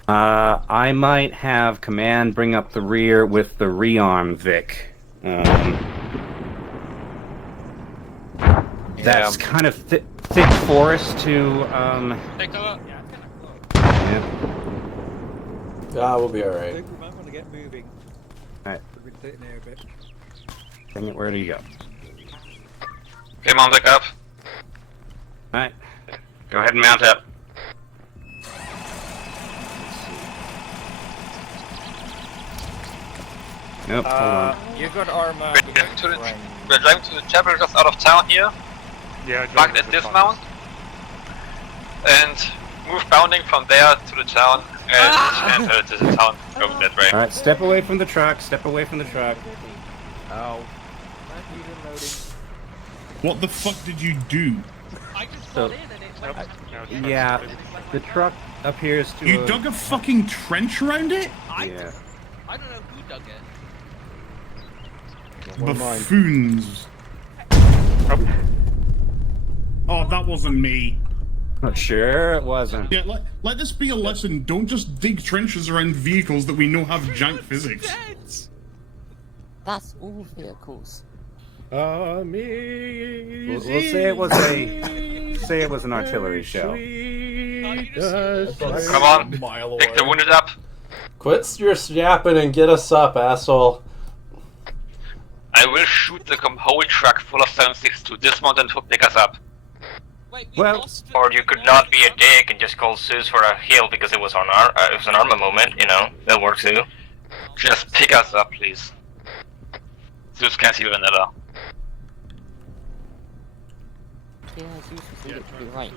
I might have command bring up the rear with the rearm Vic. That's kind of thick forest to. Take a look. Yeah. We'll be alright. I think we might want to get moving. Alright. We've been sitting here a bit. Bring it. Where do you go? Okay, mount back up. Alright. Go ahead and mount up. Nope, hold on. You got armor. We're driving to the chapel just out of town here. Yeah, Parked at dismount. And move bounding from there to the town and enter to the town. Go that way. Alright, step away from the truck, step away from the truck. Ow. What the fuck did you do? So, yeah, the truck appears to. You dug a fucking trench around it? Yeah. I don't know who dug it. Buffoons. Oh, that wasn't me. Sure, it wasn't. Yeah, let this be a lesson. Don't just dig trenches around vehicles that we know have jank physics. That's all vehicles. We'll say it was an artillery shell. Come on, pick the wounded up. Quit your yapping and get us up, asshole. I will shoot the whole truck full of 7.62. Dismount and pick us up. Well, or you could not be a dick and just call Zeus for a heal because it was an armor moment. That works too. Just pick us up, please. Zeus can't see Vanilla. Yeah, Zeus was literally right.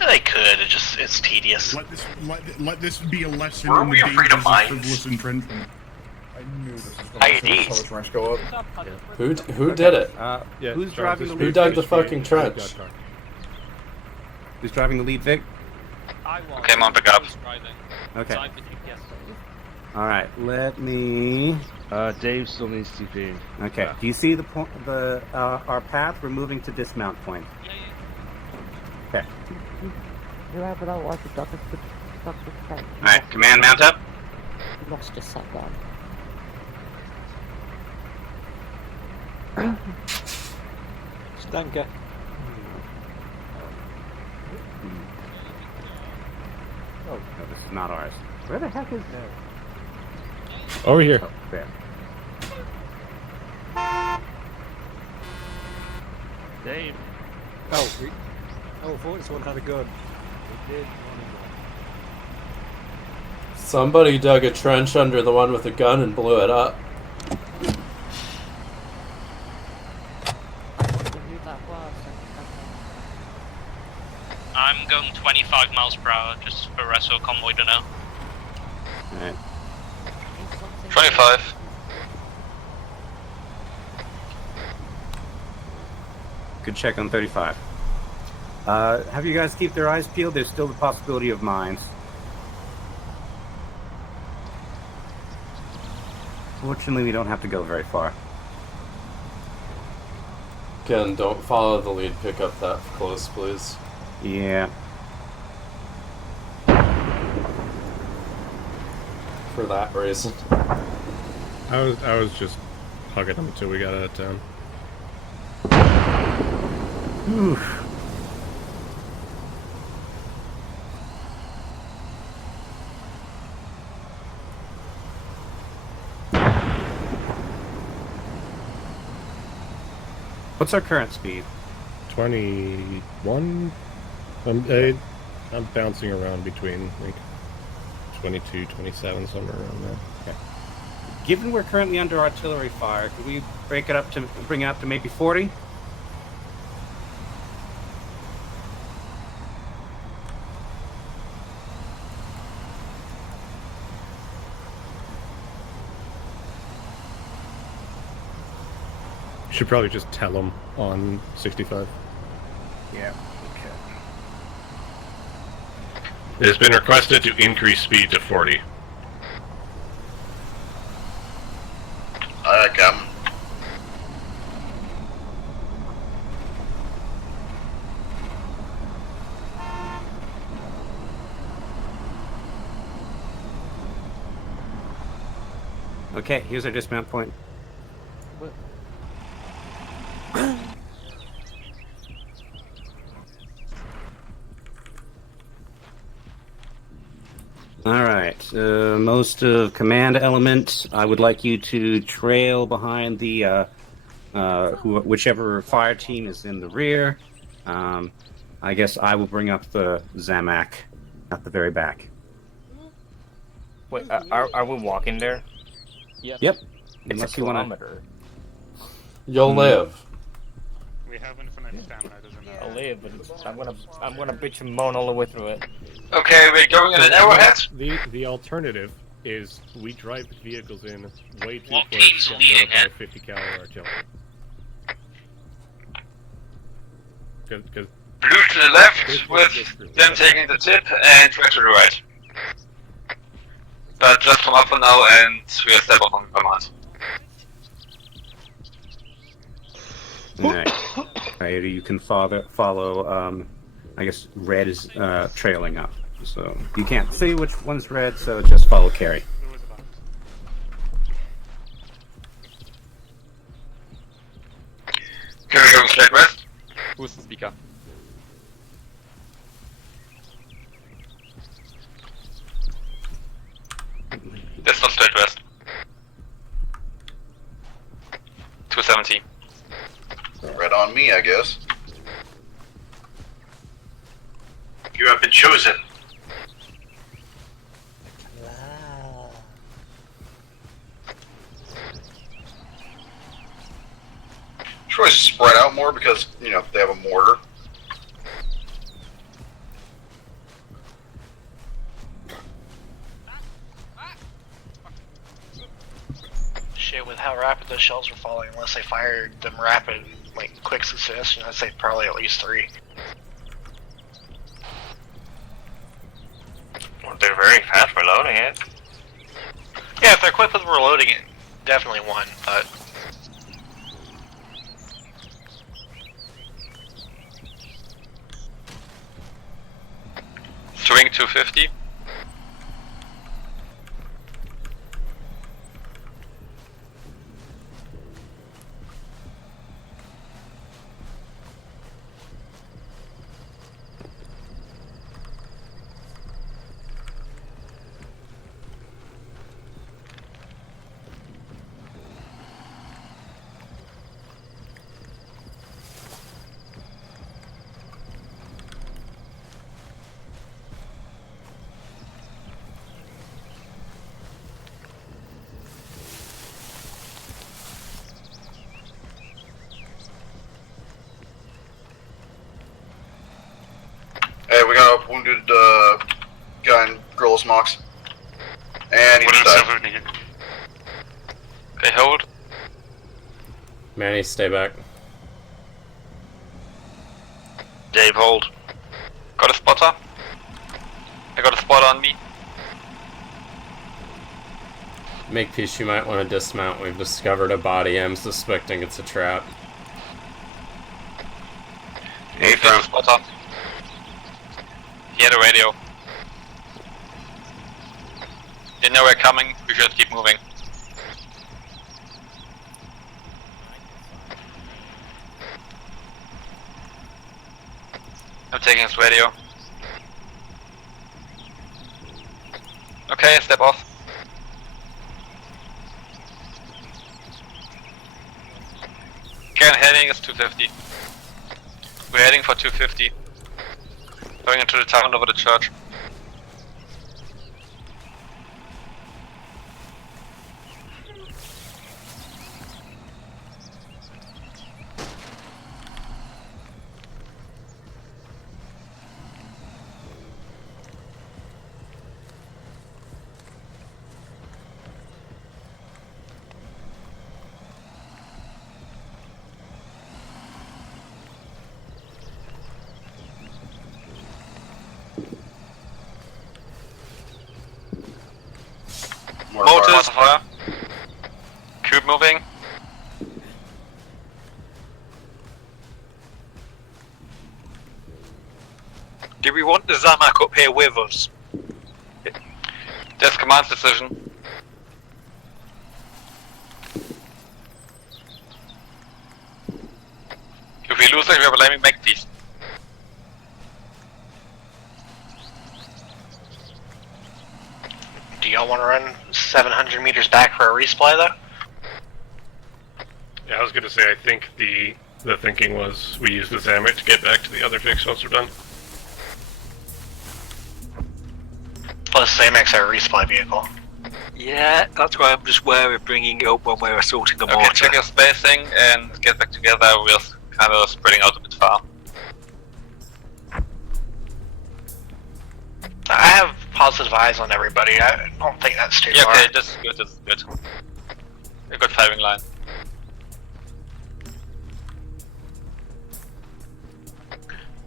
They could. It's tedious. Let this be a lesson Were in we the afraid dangers of of mines? frivolous entrenchment. I knew this was going to make so much go up. Who did it? Yeah, Who's driving the lead? Who dug the fucking trench? Who's driving the lead, Vic? I was. Okay, mount back up. Okay. Side with GPS. Alright, let me. Dave still needs TP. Okay. Yeah. Do you see our path? We're moving to dismount point. Okay. Whoever that was, the doctor could say. Alright, command mount up. You lost just sat down. Stanker. Oh, no, this is not ours. Where the heck is Over here. Oh, there. Dave. Oh, I thought this one had a gun. It did. Somebody dug a trench under the one with the gun and blew it up. I'm going 25 miles per hour, just for the rest of the convoy to know. Alright. 25. Good check on 35. Have you guys keep their eyes peeled? There's still the possibility of mines. Fortunately, we don't have to go very far. Again, don't follow the lead pickup that close, please. Yeah. For that reason. I was just hugging them until we got out of town. Oof. What's our current speed? 21? I'm bouncing around between like 22, 27, somewhere around there. Okay. Given we're currently under artillery fire, could we bring it up to maybe 40? Should probably just tell them on 65. Yeah, okay. It has been requested to increase speed to 40. I come. Okay, here's our dismount point. Alright, most of command element, I would like you to trail behind the, whichever fire team is in the rear. I guess I will bring up the Zamak at the very back. Wait, are we walking there? Yep. It's Unless a you wanna... kilometer. You'll live. We have infinite stamina, doesn't matter. I'll live, but I'm gonna bitch and moan all the way through it. Okay, we're going in an arrowhead. The alternative is we drive vehicles in way too What close team's to leading get it? 50 caliber artillery. Because Blue to the left with them taking the tip and red to the right. But just come up for now and we are step up on command. Alright. Alright, you can follow, I guess red is trailing up. So you can't see which one's red, so just follow Carrie. Carrie going straight west. Who's the speaker? That's not straight west. 270. Red on me, I guess. You have been chosen. Should I spread out more because, you know, they have a mortar? Shit, with how rapid those shells were falling, unless they fired them rapid, like quick succession, I'd say probably at least 3. Well, they're very fast for loading it. Yeah, if they're quick with reloading it, definitely 1, but... Swing 250. wounded guy in Gorilla Smocks. And he's died. Okay, hold. Manny, stay back. Dave, hold. Got a spotter? I got a spotter on me. Makepeace, you might want to dismount. We've discovered a body. I'm suspecting it's a trap. Hey, firm spotter. He had a radio. Didn't know we're coming. We should keep moving. I'm taking his radio. Okay, step off. Current heading is 250. We're heading for 250. Going into the town over the church. Mortars, fire. Cube moving. Do we want the Zamak up here with us? That's command's decision. If we lose it, we are blaming Makepeace. Do y'all want to run 700 meters back for a resupply though? Yeah, I was gonna say, I think the thinking was we use the Zamet to get back to the other fix once we're done. Plus, Zamak's our resupply vehicle. Yeah, that's why I'm just wary of bringing it up when we're assaulting a mortar. Okay, check your spacing and get back together. We're kind of spreading out a bit far. I have positive eyes on everybody. I don't think that's too far. Okay, this is good, this is good. A good firing line.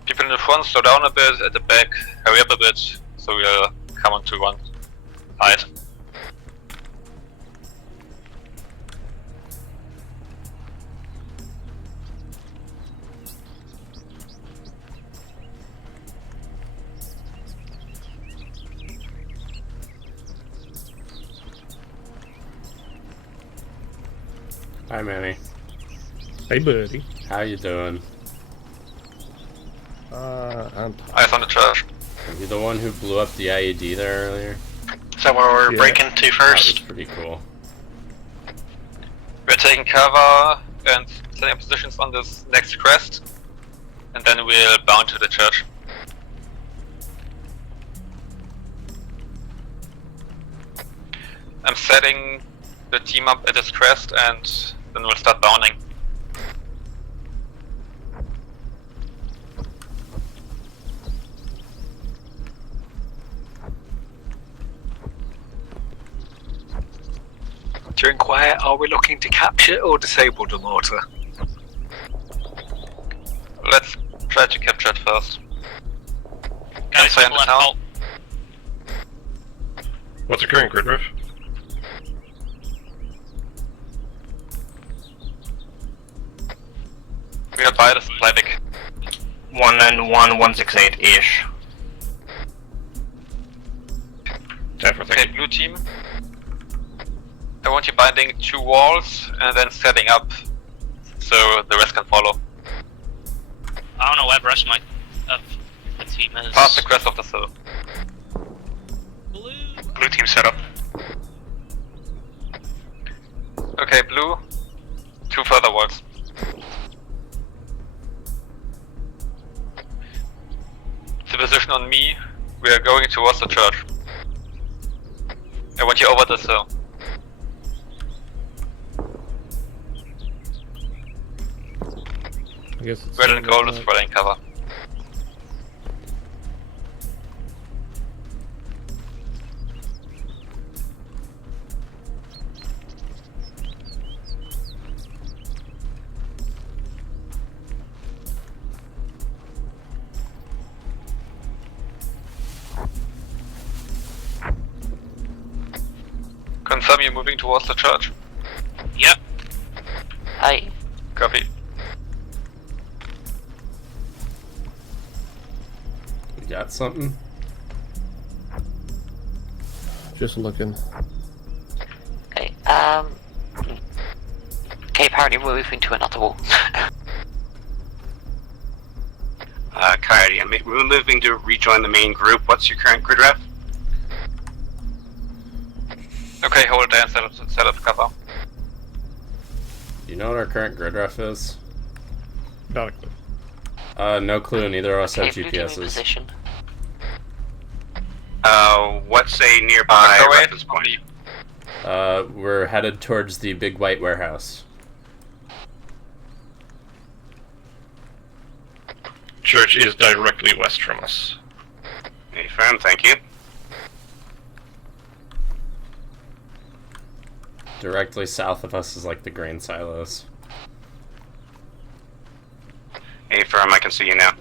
People in the front, slow down a bit, at the back, hurry up a bit, so we'll come on to one side. Hi, Manny. Hey, buddy. How you doing? I'm Eyes on the church. Are you the one who blew up the IED there earlier? Is that where we're breaking to first? That was pretty cool. We're taking cover and setting up positions on this next crest, and then we'll bound to the church. I'm setting the team up at this crest, and then we'll start bounding. To inquire, are we looking to capture or disable the mortar? Let's try to capture it first. Can I stay in the town? What's the current grid riff? We are by the supply deck. 191-168-ish. Okay, blue team. I want you binding 2 walls and then setting up so the rest can follow. I don't know where the rest of the team is. Past the crest of the hill. Blue team set up. Okay, blue. 2 further walls. The position on me. We are going towards the church. I want you over this hill. I guess it's Red and gold is spreading cover. Confirm you're moving towards the church. Yep. Aye. Copy. We got something? Just looking. Okay, okay, apparently we're moving to another wall. Coyote, we're moving to rejoin the main group. What's your current grid ref? Okay, hold it down, set up cover. You know what our current grid ref is? Not a clue. No clue, neither of us have Okay, blue team in GPSs. position. What's a nearby reference point? We're headed towards the big white warehouse. Church is directly west from us. Affirm, thank you. Directly south of us is like the grain silos. Affirm, I can see you now.